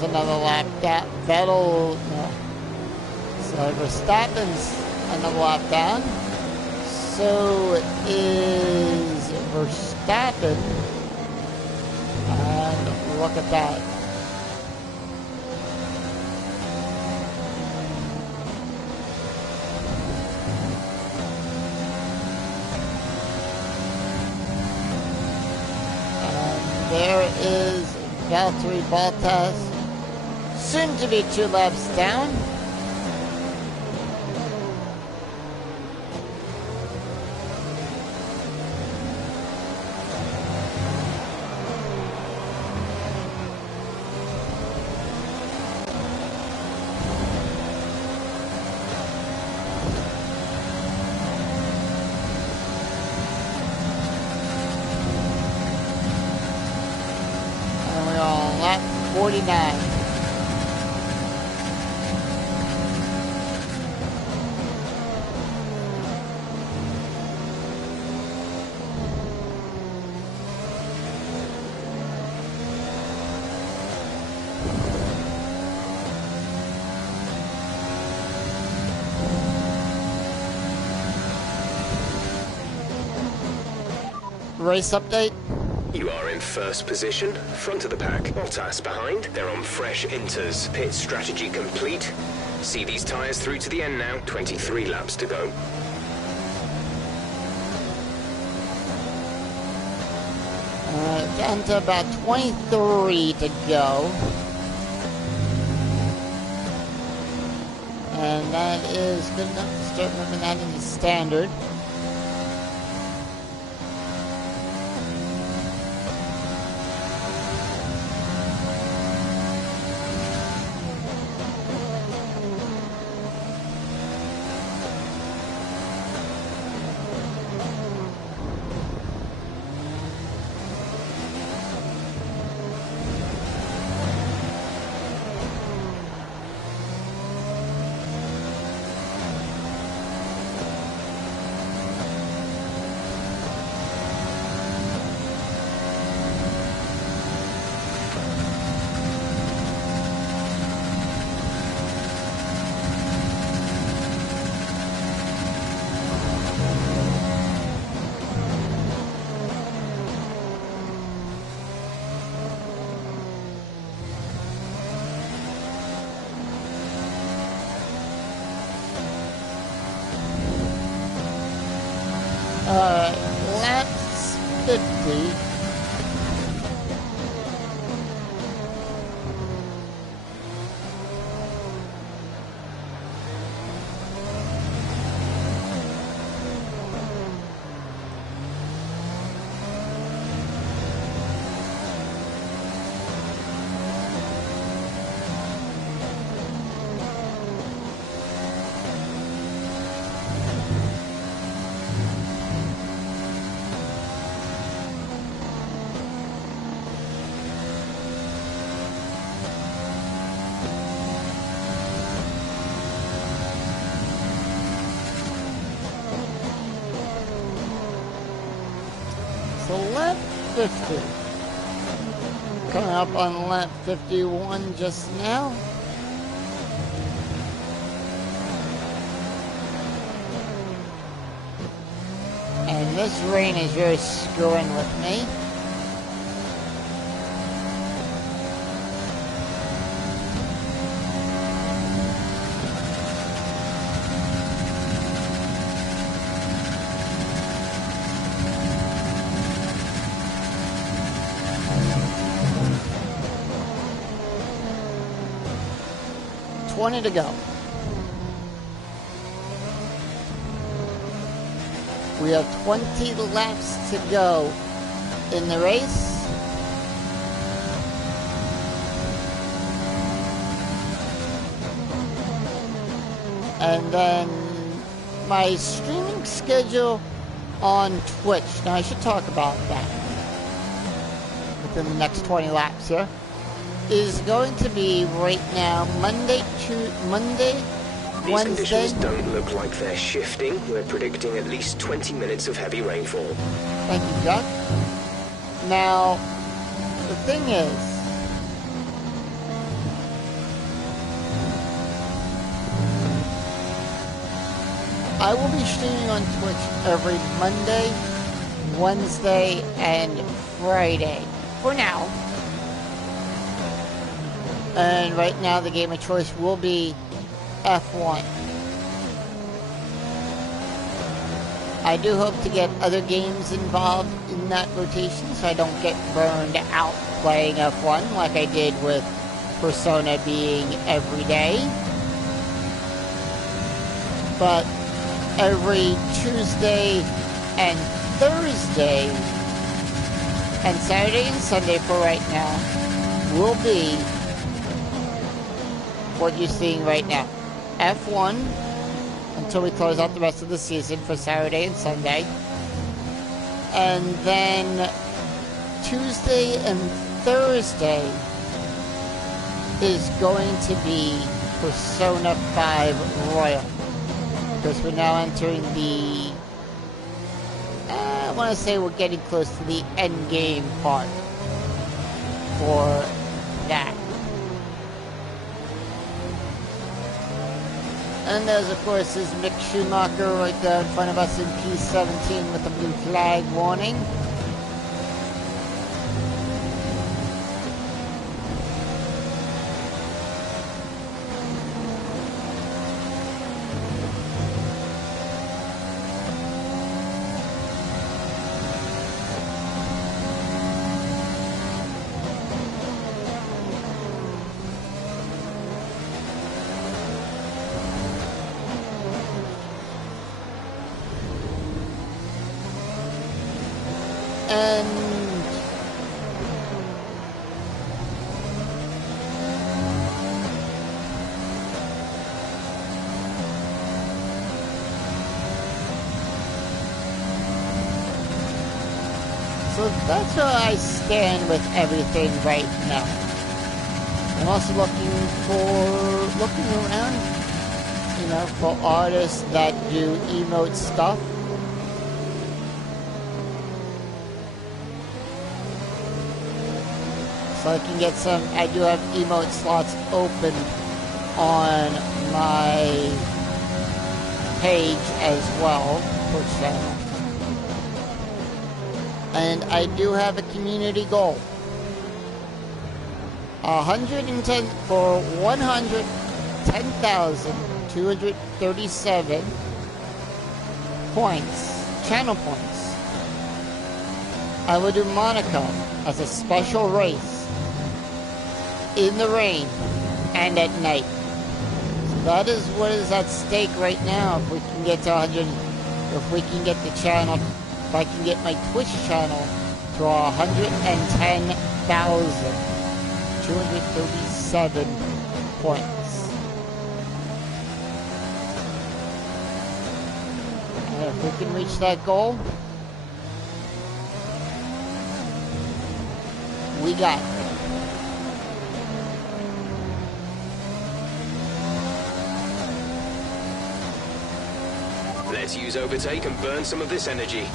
Vettel's another lap. Vettel, no. So Verstappen's another lap down. So is Verstappen. And look at that. And there is Valtteri Bottas, soon to be 2 laps down. And we're on lap 49. Race update. You are in first position, front of the pack. Bottas behind. They're on fresh inters. Pit strategy complete. See these tyres through to the end now. 23 laps to go. Down to about 23 to go. And that is good enough to start moving that into standard. Laps 50. So lap 50. Coming up on lap 51 just now. And this rain is really screwing with me. To go. We have 20 laps to go in the race. And then my streaming schedule on Twitch. Now I should talk about that within the next 20 laps here. Is going to be right now Monday, These Wednesday. conditions don't look like they're shifting. We're predicting at least 20 minutes of heavy rainfall. Thank you, Doug. Now, the thing is, I will be streaming on Twitch every Monday, Wednesday, and Friday. For now. And right now the game of choice will be F1. I do hope to get other games involved in that rotation so I don't get burned out playing F1 like I did with Persona being every day. But every Tuesday and Thursday and Saturday and Sunday for right now will be what you're seeing right now. F1 until we close out the rest of the season for Saturday and Sunday. And then Tuesday and Thursday is going to be Persona 5 Royal. Because we're now entering the... I want to say we're getting close to the end game part for that. And there's, of course, is Mick Schumacher right there in front of us in P17 with the blue flag warning. So that's where I stand with everything right now. I'm also looking around, you know, for artists that do emote stuff. So I can get some, I do have emote slots open on my page as well, Twitch channel. And I do have a community goal. 110 for 110,237 points, channel points. I will do Monaco as a special race in the rain and at night. So that is what is at stake right now. If we can get to 100, if we can get the channel, if I can get my Twitch channel to 110,237 points. And if we can reach that goal, we got it. Let's use overtake and burn some of this energy.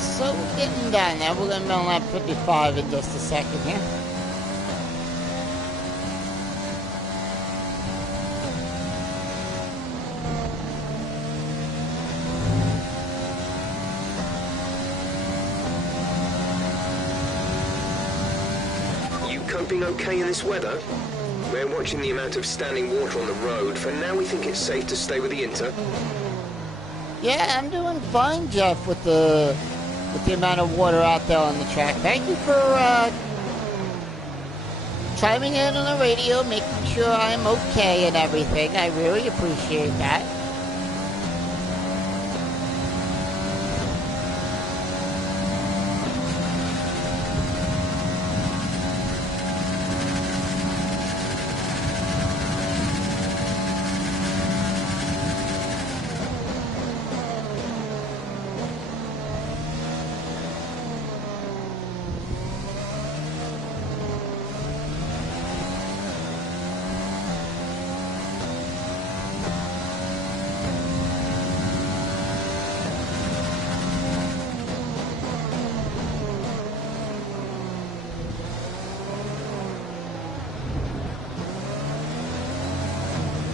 So we're getting down there. We're going to be on lap 55 in just a second here. You coping okay in this weather? We're watching the amount of standing water on the road. For now, we think it's safe to stay with the Inter. Yeah, I'm doing fine, Jeff, with the amount of water out there on the track. Thank you for chiming in on the radio, making sure I'm okay and everything. I really appreciate that.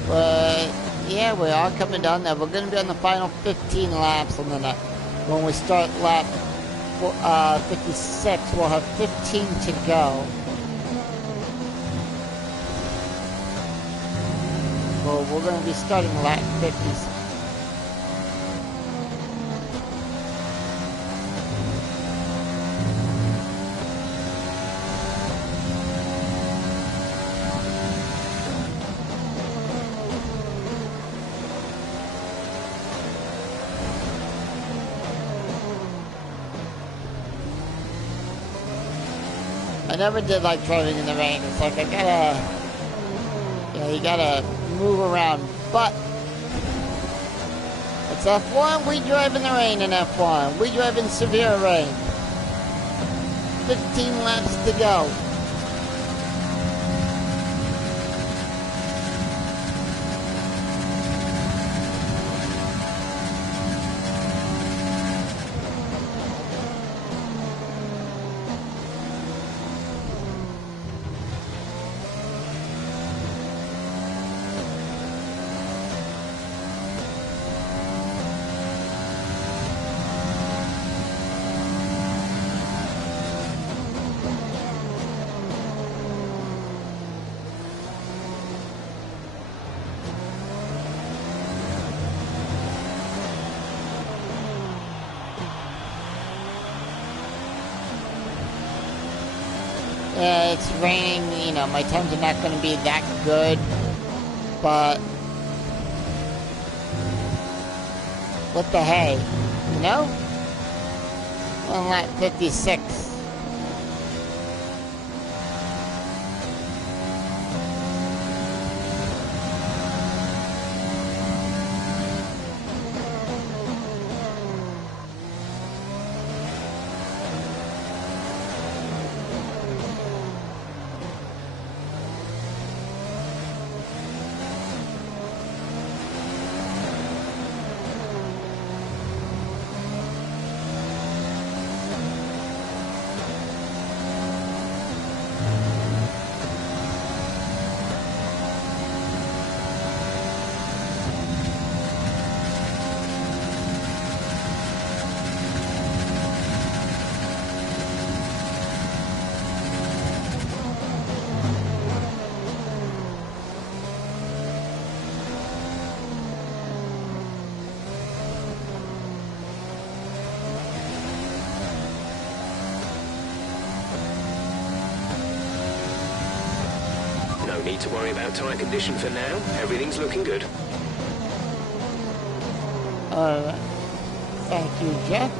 But yeah, we are coming down there. We're going to be on the final 15 laps, and then when we start lap 56, we'll have 15 to go. Well, we're going to be starting lap 56. I never did like driving in the rain. It's like you gotta move around. But it's F1. We drive in the rain in F1. We drive in severe rain. 15 laps to go. It's raining, my times are not going to be that good, but what the hey, On lap 56. No need to worry about tyre condition for now. Everything's looking good. Alright. Thank you, Jeff.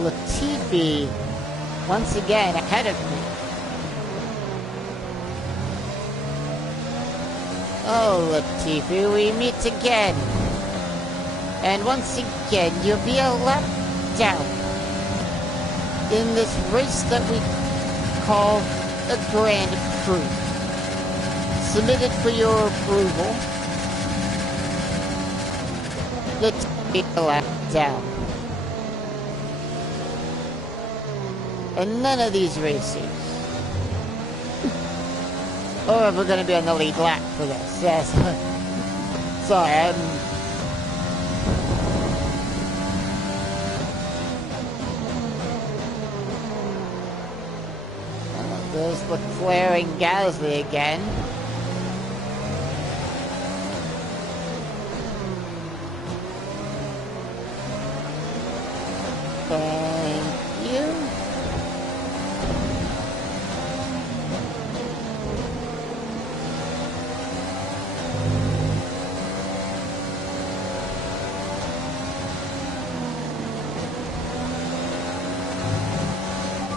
Latifi once again ahead of me. Oh, Latifi, we meet again. And once again, you'll be a lap down in this race that we call the Grand Prix. submitted for your approval. Let's get the lap down. And none of these racers are ever going to be on the lead lap for this. Yes. Sorry, there's Leclerc and Gasly again. Thank you.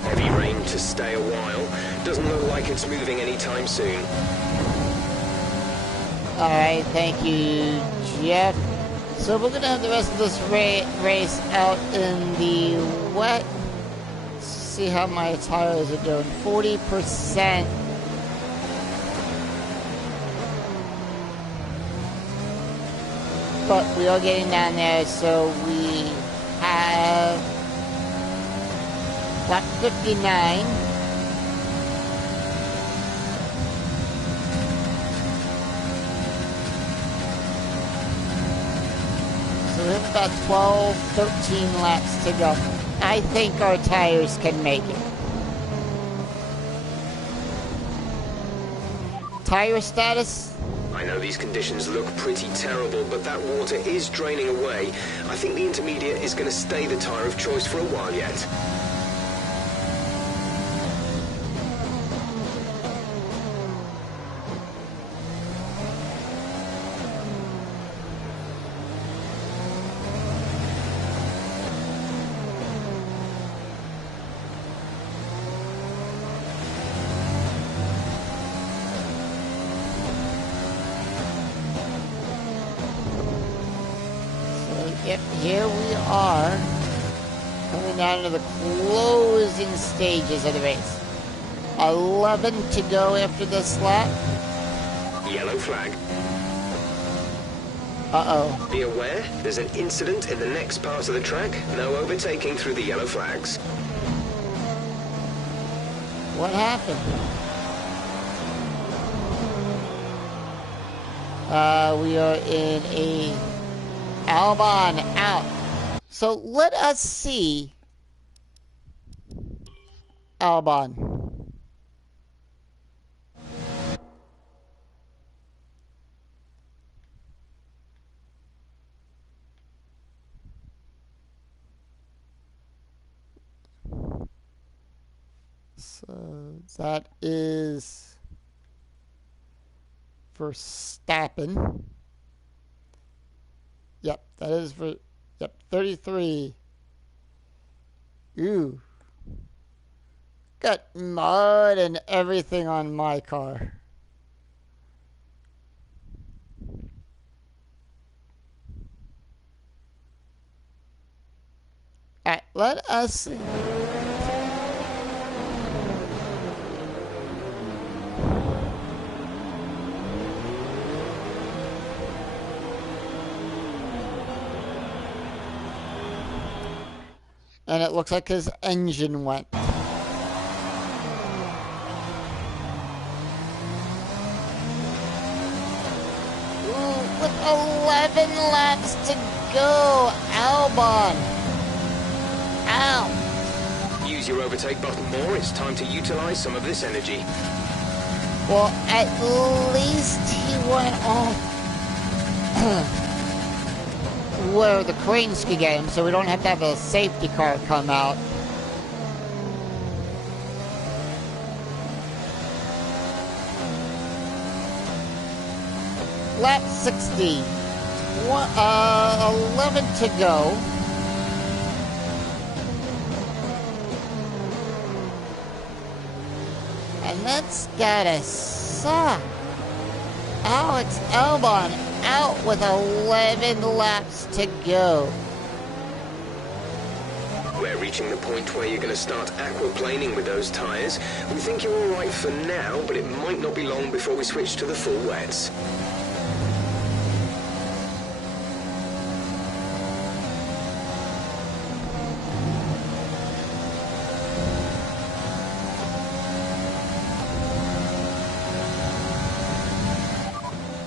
Heavy rain to stay a while. Doesn't look like it's moving anytime soon. Alright, thank you, Jeff. So we're going to have the rest of this race out in the wet. Let's see how my tires are doing. 40%. But we are getting down there, so we have lap 59. We have about 12, 13 laps to go. I think our tires can make it. Tire status? I know these conditions look pretty terrible, but that water is draining away. I think the intermediate is going to stay the tyre of choice for a while yet. Yep, here we are, coming down to the closing stages of the race. 11 to go after this lap. Yellow flag. Uh-oh. Be aware, there's an incident in the next part of the track. No overtaking through the yellow flags. What happened? We are in a Albon out. So let us see Albon. So that is Verstappen. Yep, that is for, yep, 33. Ooh. Got mud and everything on my car. Alright, let us see. And it looks like his engine went. Ooh, with 11 laps to go, Albon. Ow. Use your overtake button more. It's time to utilize some of this energy. Well, at least he went off where the cranes could get him, so we don't have to have a safety car come out. Lap 60. 11 to go. And that's gotta suck. Alex Albon out with 11 laps to go. We're reaching the point where you're going to start aquaplaning with those tyres. We think you're alright for now, but it might not be long before we switch to the full wets.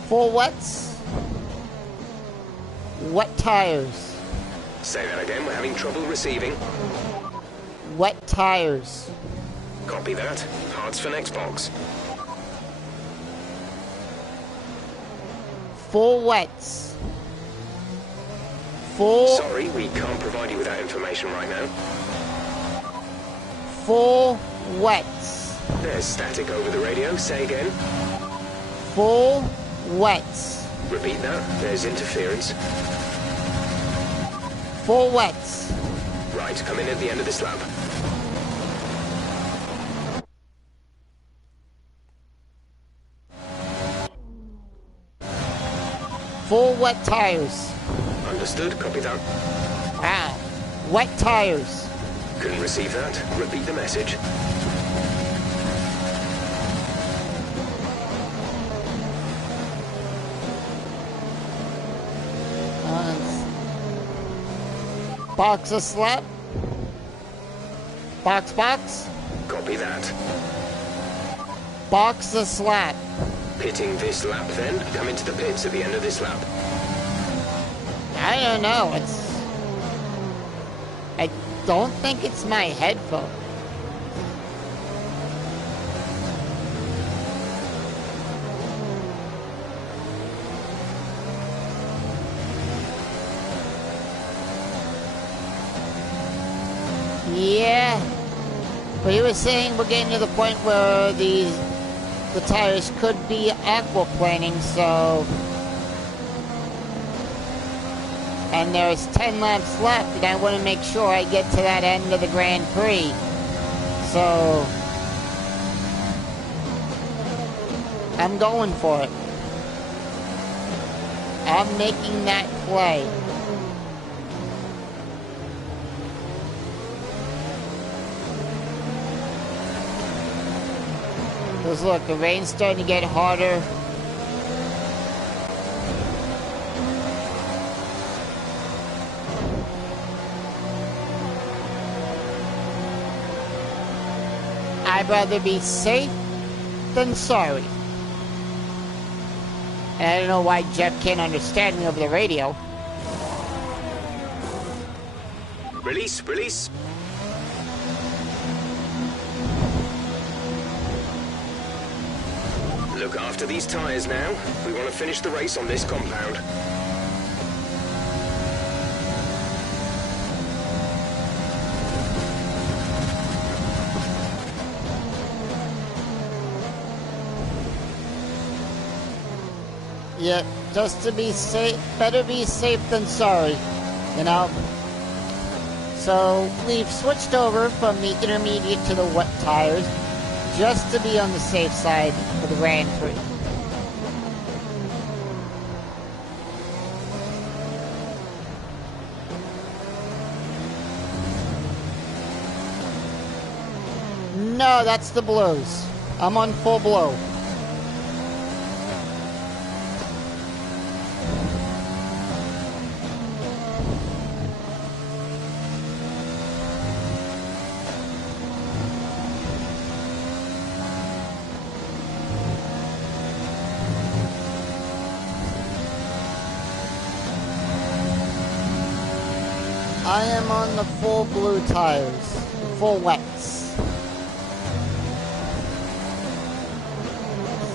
Full wets. Wet tires. Say that again, we're having trouble receiving. Wet tires. Copy that. Hearts for next box. Full wets. Full. Sorry, we can't provide you with that information right now. Full wets. There's static over the radio. Say again. Full wets. Repeat that. There's interference. Full wets. Right, come in at the end of this lap. Full wet tires. Understood. Copy that. Wow. Wet tires. Couldn't receive that. Repeat the message. Box a slap. Box. Copy that. Box a slap. Pitting this lap then. Come into the pits at the end of this lap. I don't know. I don't think it's my headphone. Yeah, but he was saying we're getting to the point where the tires could be aquaplaning, so... And there's 10 laps left, and I want to make sure I get to that end of the Grand Prix. So... I'm going for it. I'm making that play. Because look, the rain's starting to get harder. I'd rather be safe than sorry. And I don't know why Jeff can't understand me over the radio. Release. Look after these tyres now. We want to finish the race on this compound. Yeah, just to be safe, better be safe than sorry, you know? So, we've switched over from the intermediate to the wet tires, just to be on the safe side for the Grand Prix. No, that's the blues. I'm on full blow. I am on the full blue tires, the full wets.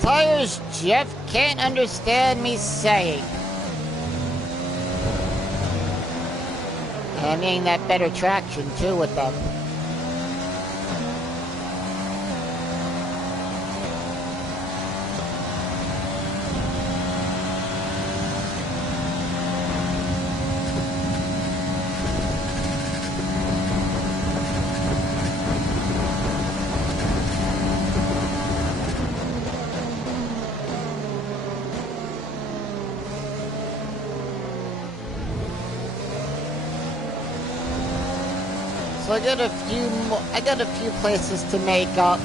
Tires Jeff can't understand me saying. And I'm getting that better traction too with them. So I got a few places to make up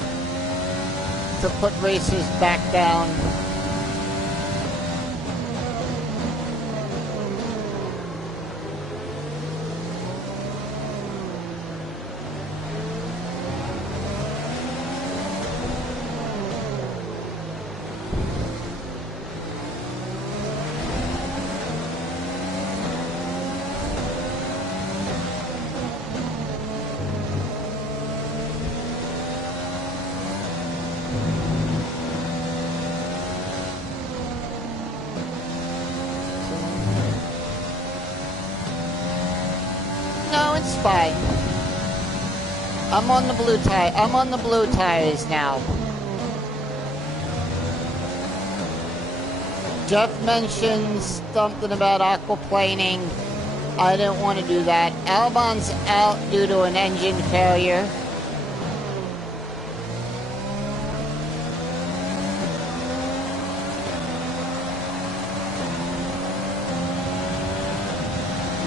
to put racers back down. No, it's fine. I'm on the blue tire. I'm on the blue tires now. Jeff mentioned something about aquaplaning. I didn't want to do that. Albon's out due to an engine failure.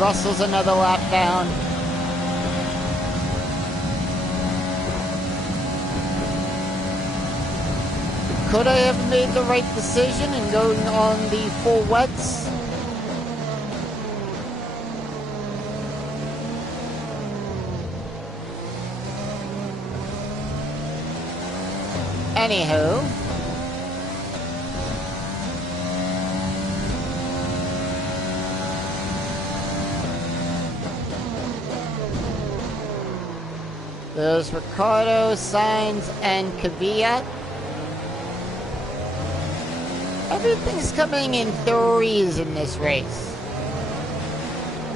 Russell's another lap down. Could I have made the right decision and going on the full wets? Anywho. There's Ricardo, Sainz, and Kvyat. Everything's coming in threes in this race.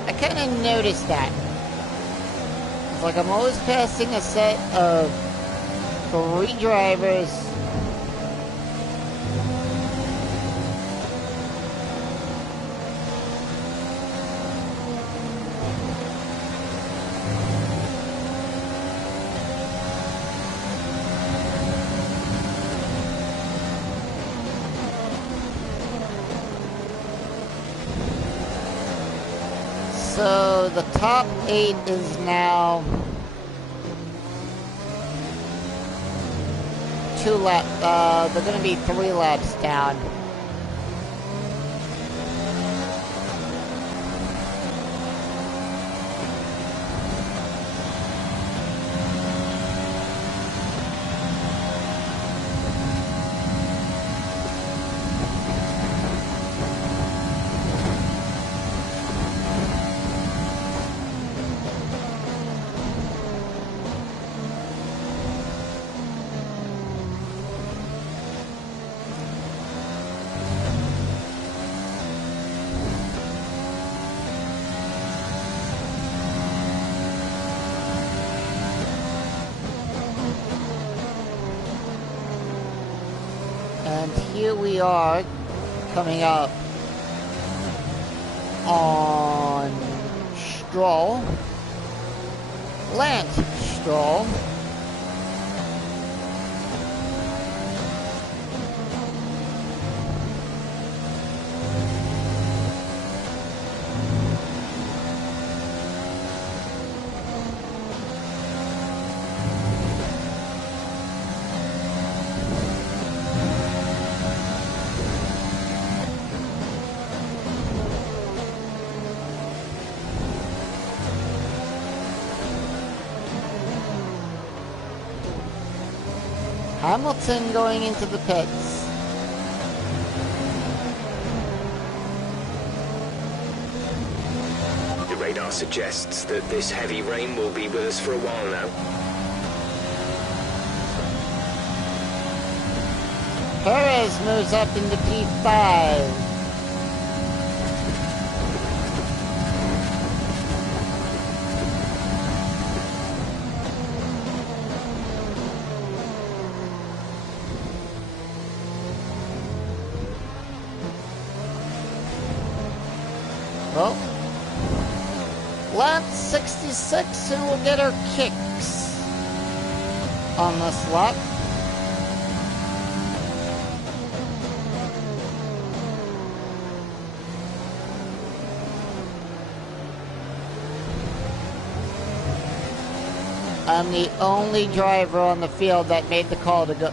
I kind of noticed that. It's like I'm always passing a set of 3 drivers. So the top 8 is now 2 laps. They're going to be 3 laps down. And here we are coming up on Stroll, Lance Stroll. Hamilton going into the pits. The radar suggests that this heavy rain will be with us for a while now. Perez moves up into P5. Well, lap 66 and we'll get our kicks on this lap. I'm the only driver on the field that made the call to go.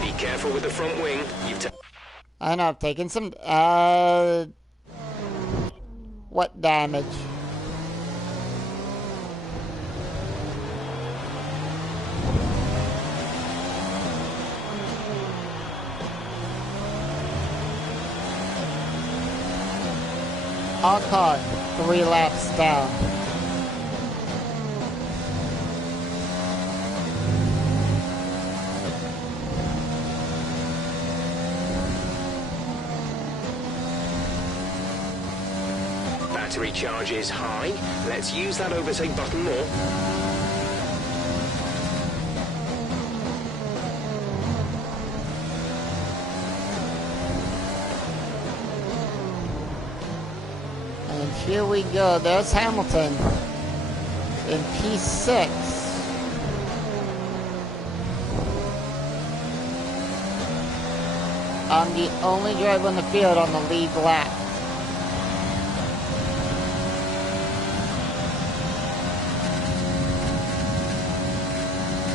Be careful with the front wing. I know, I've taken some, what damage? I'll call it 3 laps down. Battery charge is high. Let's use that overtake button more. And here we go. There's Hamilton in P6. I'm the only driver on the field on the lead lap.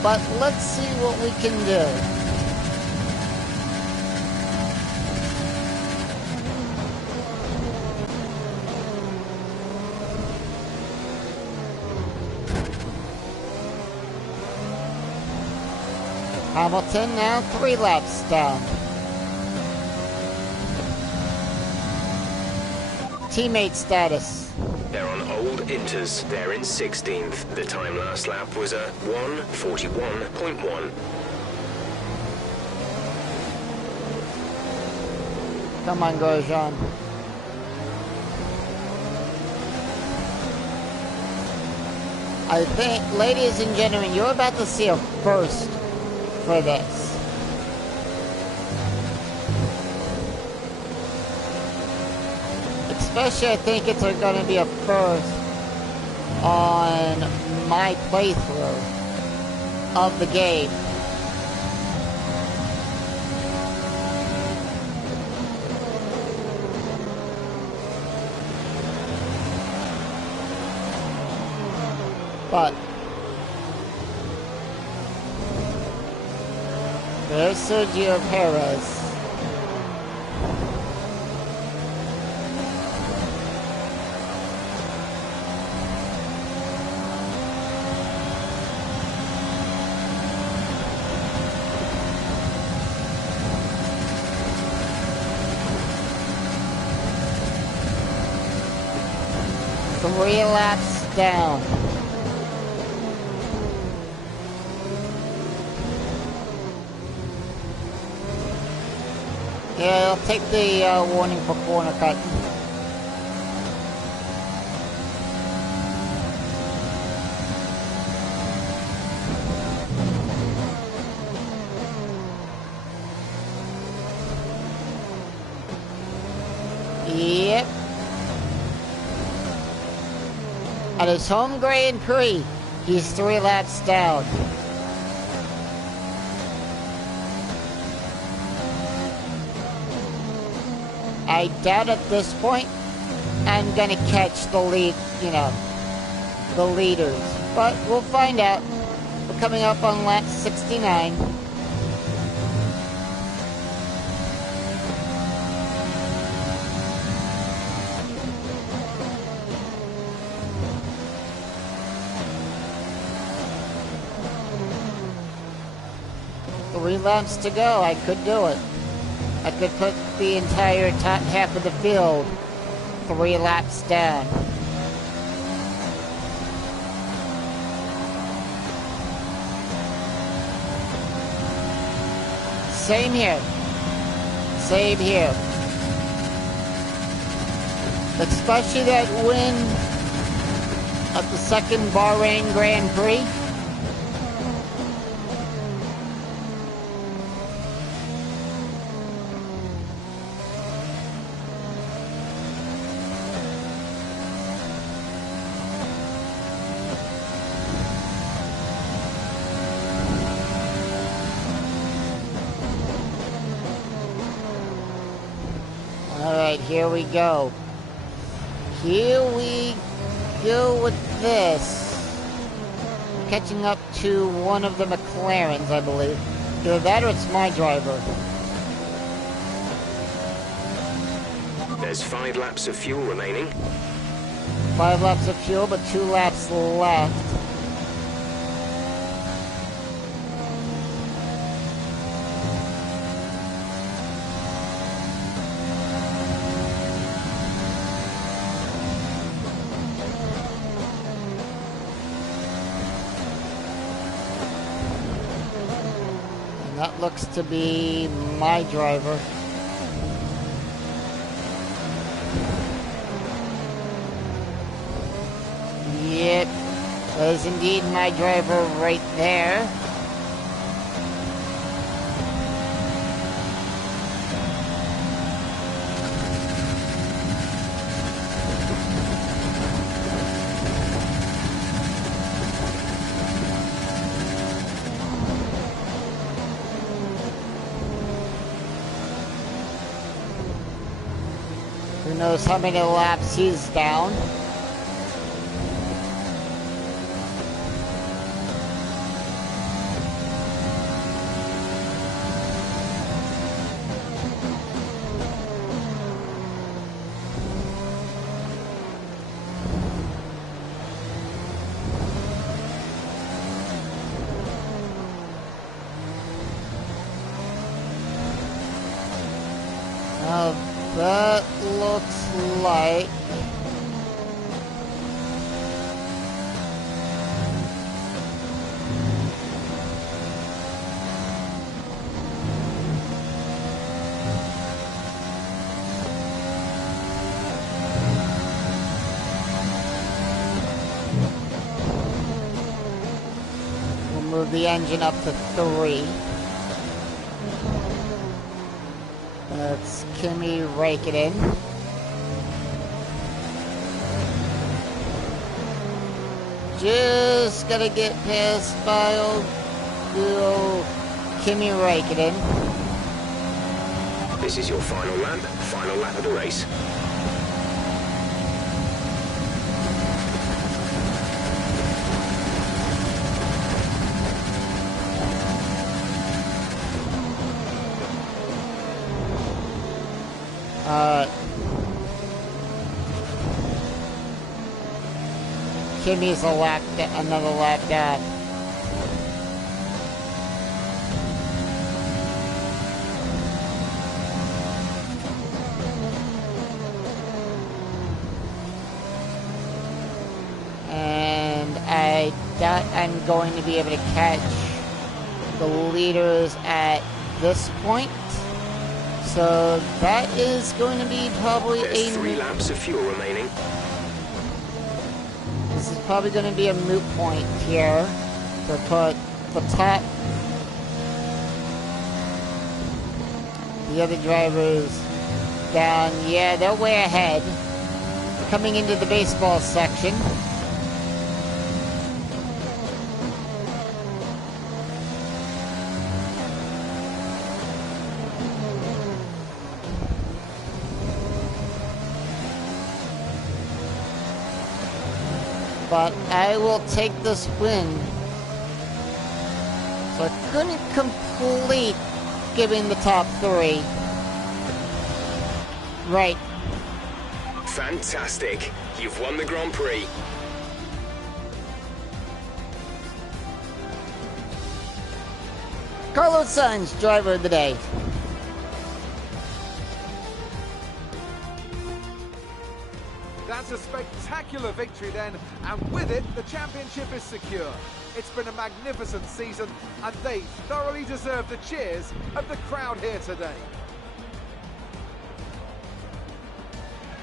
But let's see what we can do. Hamilton now 3 laps down. Teammate status. They're on old inters. They're in 16th. The time last lap was a 1:41.1. Come on, Grosjean. I think, ladies and gentlemen, you're about to see a first for this. Especially, I think it's going to be a first on my playthrough of the game. But there's Sergio Perez. Three laps down. Yeah, I'll take the warning for corner cut. Yep. At his home Grand Prix, he's 3 laps down. I doubt at this point I'm gonna catch the lead, the leaders. But we'll find out. We're coming up on lap 69. Three laps to go. I could do it. I could put the entire top half of the field 3 laps down. Same here. Same here. Especially that win at the second Bahrain Grand Prix. Alright, here we go. Here we go with this. catching up to one of the McLarens, I believe. Either that or it's my driver. There's 5 laps of fuel remaining. 5 laps of fuel, but 2 laps left. That looks to be my driver. Yep, that is indeed my driver right there. Who knows how many laps he's down? That looks like we'll move the engine up to 3. That's Kimi Räikkönen. Just gotta get past by old Kimi Räikkönen. This is your final lap of the race. Kimi's another lap down. And I doubt I'm going to be able to catch the leaders at this point. So that is going to be probably There's 3 laps of fuel remaining. This is probably going to be a moot point here to put the top. The other drivers down. Yeah, they're way ahead. Coming into the baseball section. But I will take this win. So I couldn't complete giving the top 3. Right. Fantastic. You've won the Grand Prix. Carlos Sainz, driver of the day. That's a spectacular victory then, and with it, the championship is secure. It's been a magnificent season, and they thoroughly deserve the cheers of the crowd here today.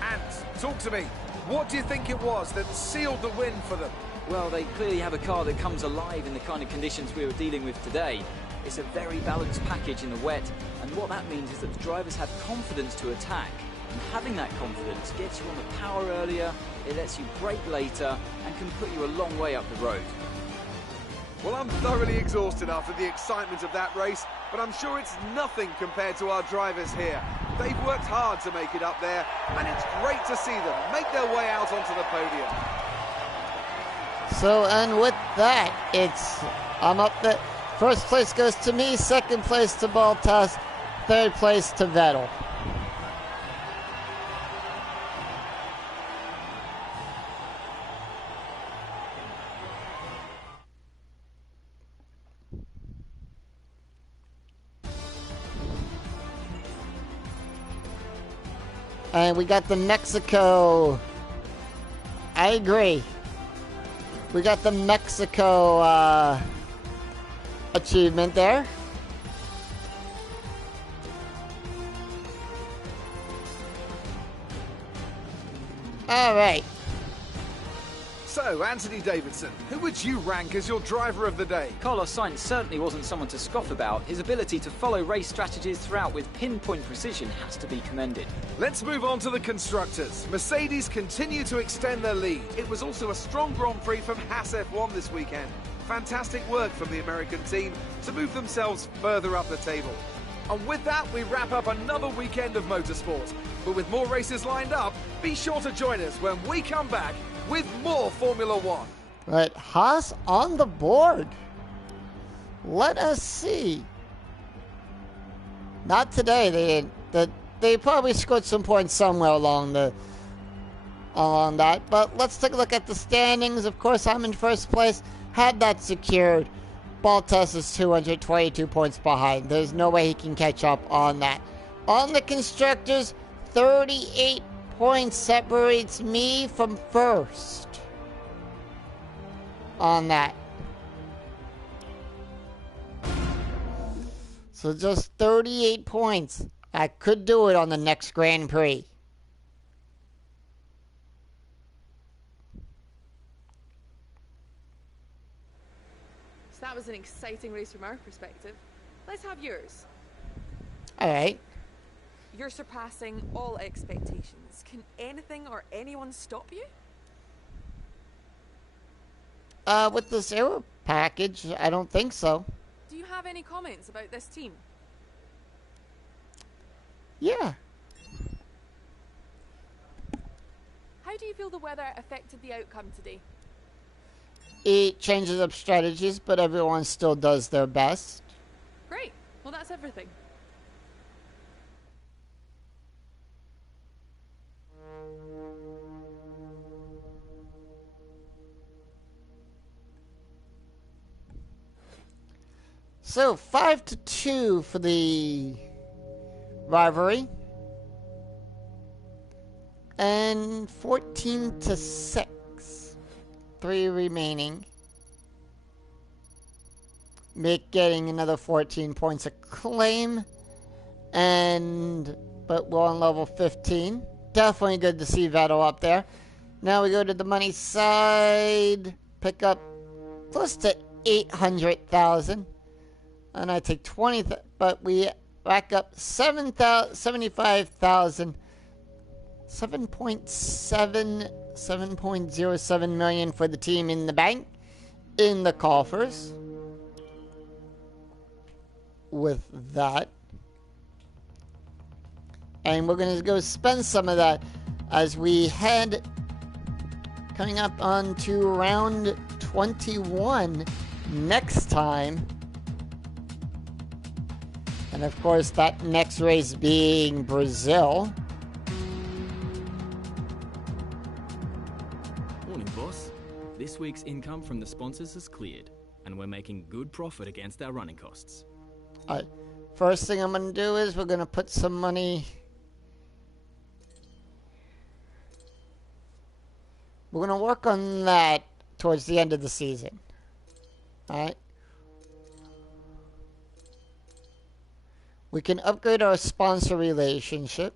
And talk to me, what do you think it was that sealed the win for them? Well, they clearly have a car that comes alive in the kind of conditions we were dealing with today. It's a very balanced package in the wet, and what that means is that the drivers have confidence to attack. And having that confidence gets you on the power earlier, it lets you brake later, and can put you a long way up the road. Well, I'm thoroughly exhausted after the excitement of that race, but I'm sure it's nothing compared to our drivers here. They've worked hard to make it up there, and it's great to see them make their way out onto the podium. So, and with that, I'm up there. First place goes to me, second place to Bottas, third place to Vettel. And we got the Mexico. I agree. We got the Mexico achievement there. All right. So, Anthony Davidson, who would you rank as your driver of the day? Carlos Sainz certainly wasn't someone to scoff about. His ability to follow race strategies throughout with pinpoint precision has to be commended. Let's move on to the constructors. Mercedes continue to extend their lead. It was also a strong Grand Prix from Haas F1 this weekend. Fantastic work from the American team to move themselves further up the table. And with that, we wrap up another weekend of motorsport. But with more races lined up, be sure to join us when we come back with more Formula One. Right, Haas on the board. Let us see. Not today. They probably scored some points somewhere along that. But let's take a look at the standings. Of course, I'm in first place. Had that secured, Bottas is 222 points behind. There's no way he can catch up on that. On the constructors, 38 points separates me from first on that. So just 38 points. I could do it on the next Grand Prix. So that was an exciting race from our perspective. Let's have yours. All right. You're surpassing all expectations. Can anything or anyone stop you? With this aero package, I don't think so. Do you have any comments about this team? Yeah. How do you feel the weather affected the outcome today? It changes up strategies, but everyone still does their best. Great. Well, that's everything. So 5-2 for the rivalry, and 14-6. 3 remaining. Mick getting another 14 points of claim, but we're on level 15. Definitely good to see Vettel up there. Now we go to the money side, pick up close to 800,000. And I take 20, but we rack up 75,000, 7.07 million for the team in the bank, in the coffers. With that, and we're gonna go spend some of that as we head coming up on to round 21 next time. And of course, that next race being Brazil. Morning, boss. This week's income from the sponsors has cleared, and we're making good profit against our running costs. Alright, first thing I'm going to do is we're going to put some money. We're going to work on that towards the end of the season. Alright. We can upgrade our sponsor relationship.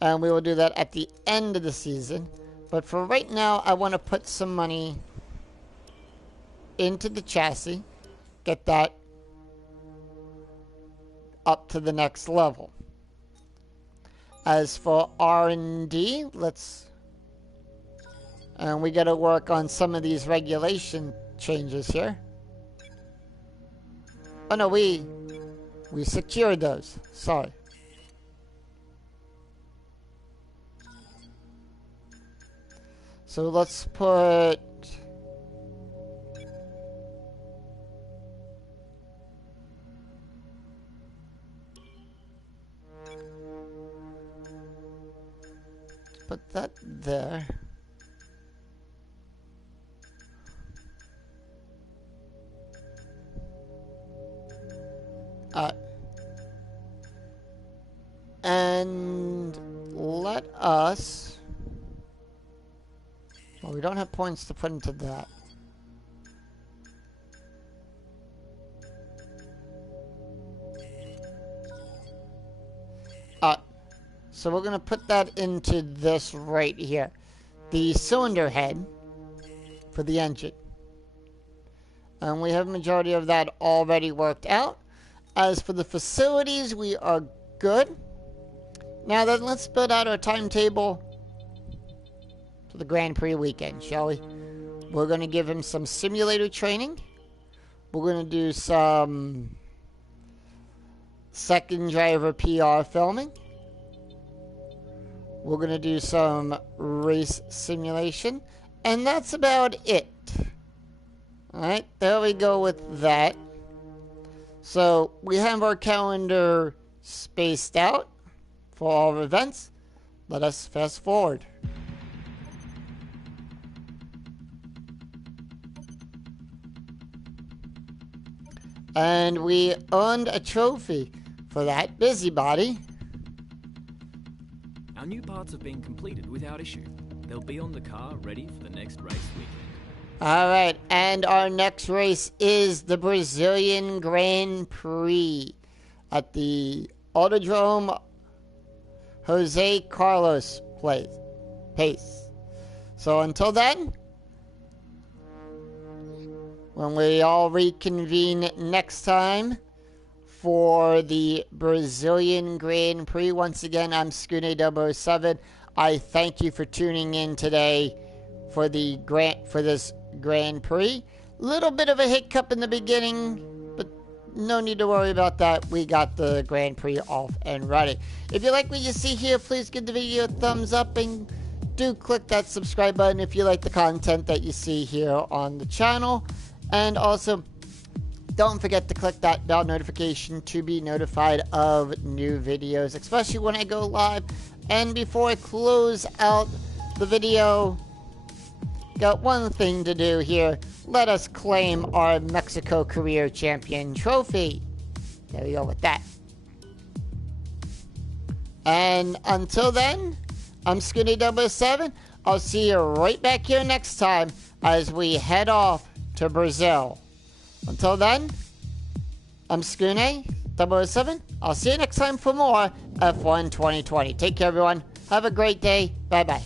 And we will do that at the end of the season. But for right now, I want to put some money into the chassis. Get that up to the next level. As for R&D, and we got to work on some of these regulation changes here. Oh no, we secured those. Sorry. So let's put... put that there. And let us... well, we don't have points to put into that. So we're going to put that into this right here. The cylinder head for the engine. And we have a majority of that already worked out. As for the facilities, we are good. Now then, let's build out our timetable for the Grand Prix weekend, shall we? We're going to give him some simulator training. We're going to do some second driver PR filming. We're going to do some race simulation. And that's about it. Alright, there we go with that. So, we have our calendar spaced out for all our events. Let us fast forward. And we earned a trophy for that, Busybody. Our new parts have been completed without issue. They'll be on the car ready for the next race weekend. Alright, and our next race is the Brazilian Grand Prix at the Autodrome Jose Carlos Pace. So until then, when we all reconvene next time for the Brazilian Grand Prix, once again, I'm Skune007. I thank you for tuning in today for this Grand Prix. Little bit of a hiccup in the beginning, but no need to worry about that. We got the Grand Prix off and running. If you like what you see here, please give the video a thumbs up and do click that subscribe button if you like the content that you see here on the channel. And also, don't forget to click that bell notification to be notified of new videos, especially when I go live. And before I close out the video, got one thing to do here. Let us claim our Mexico Career Champion trophy. There we go with that. And until then, I'm Skune007. I'll see you right back here next time as we head off to Brazil. Until then, I'm Skune007. I'll see you next time for more F1 2020. Take care, everyone. Have a great day. Bye-bye.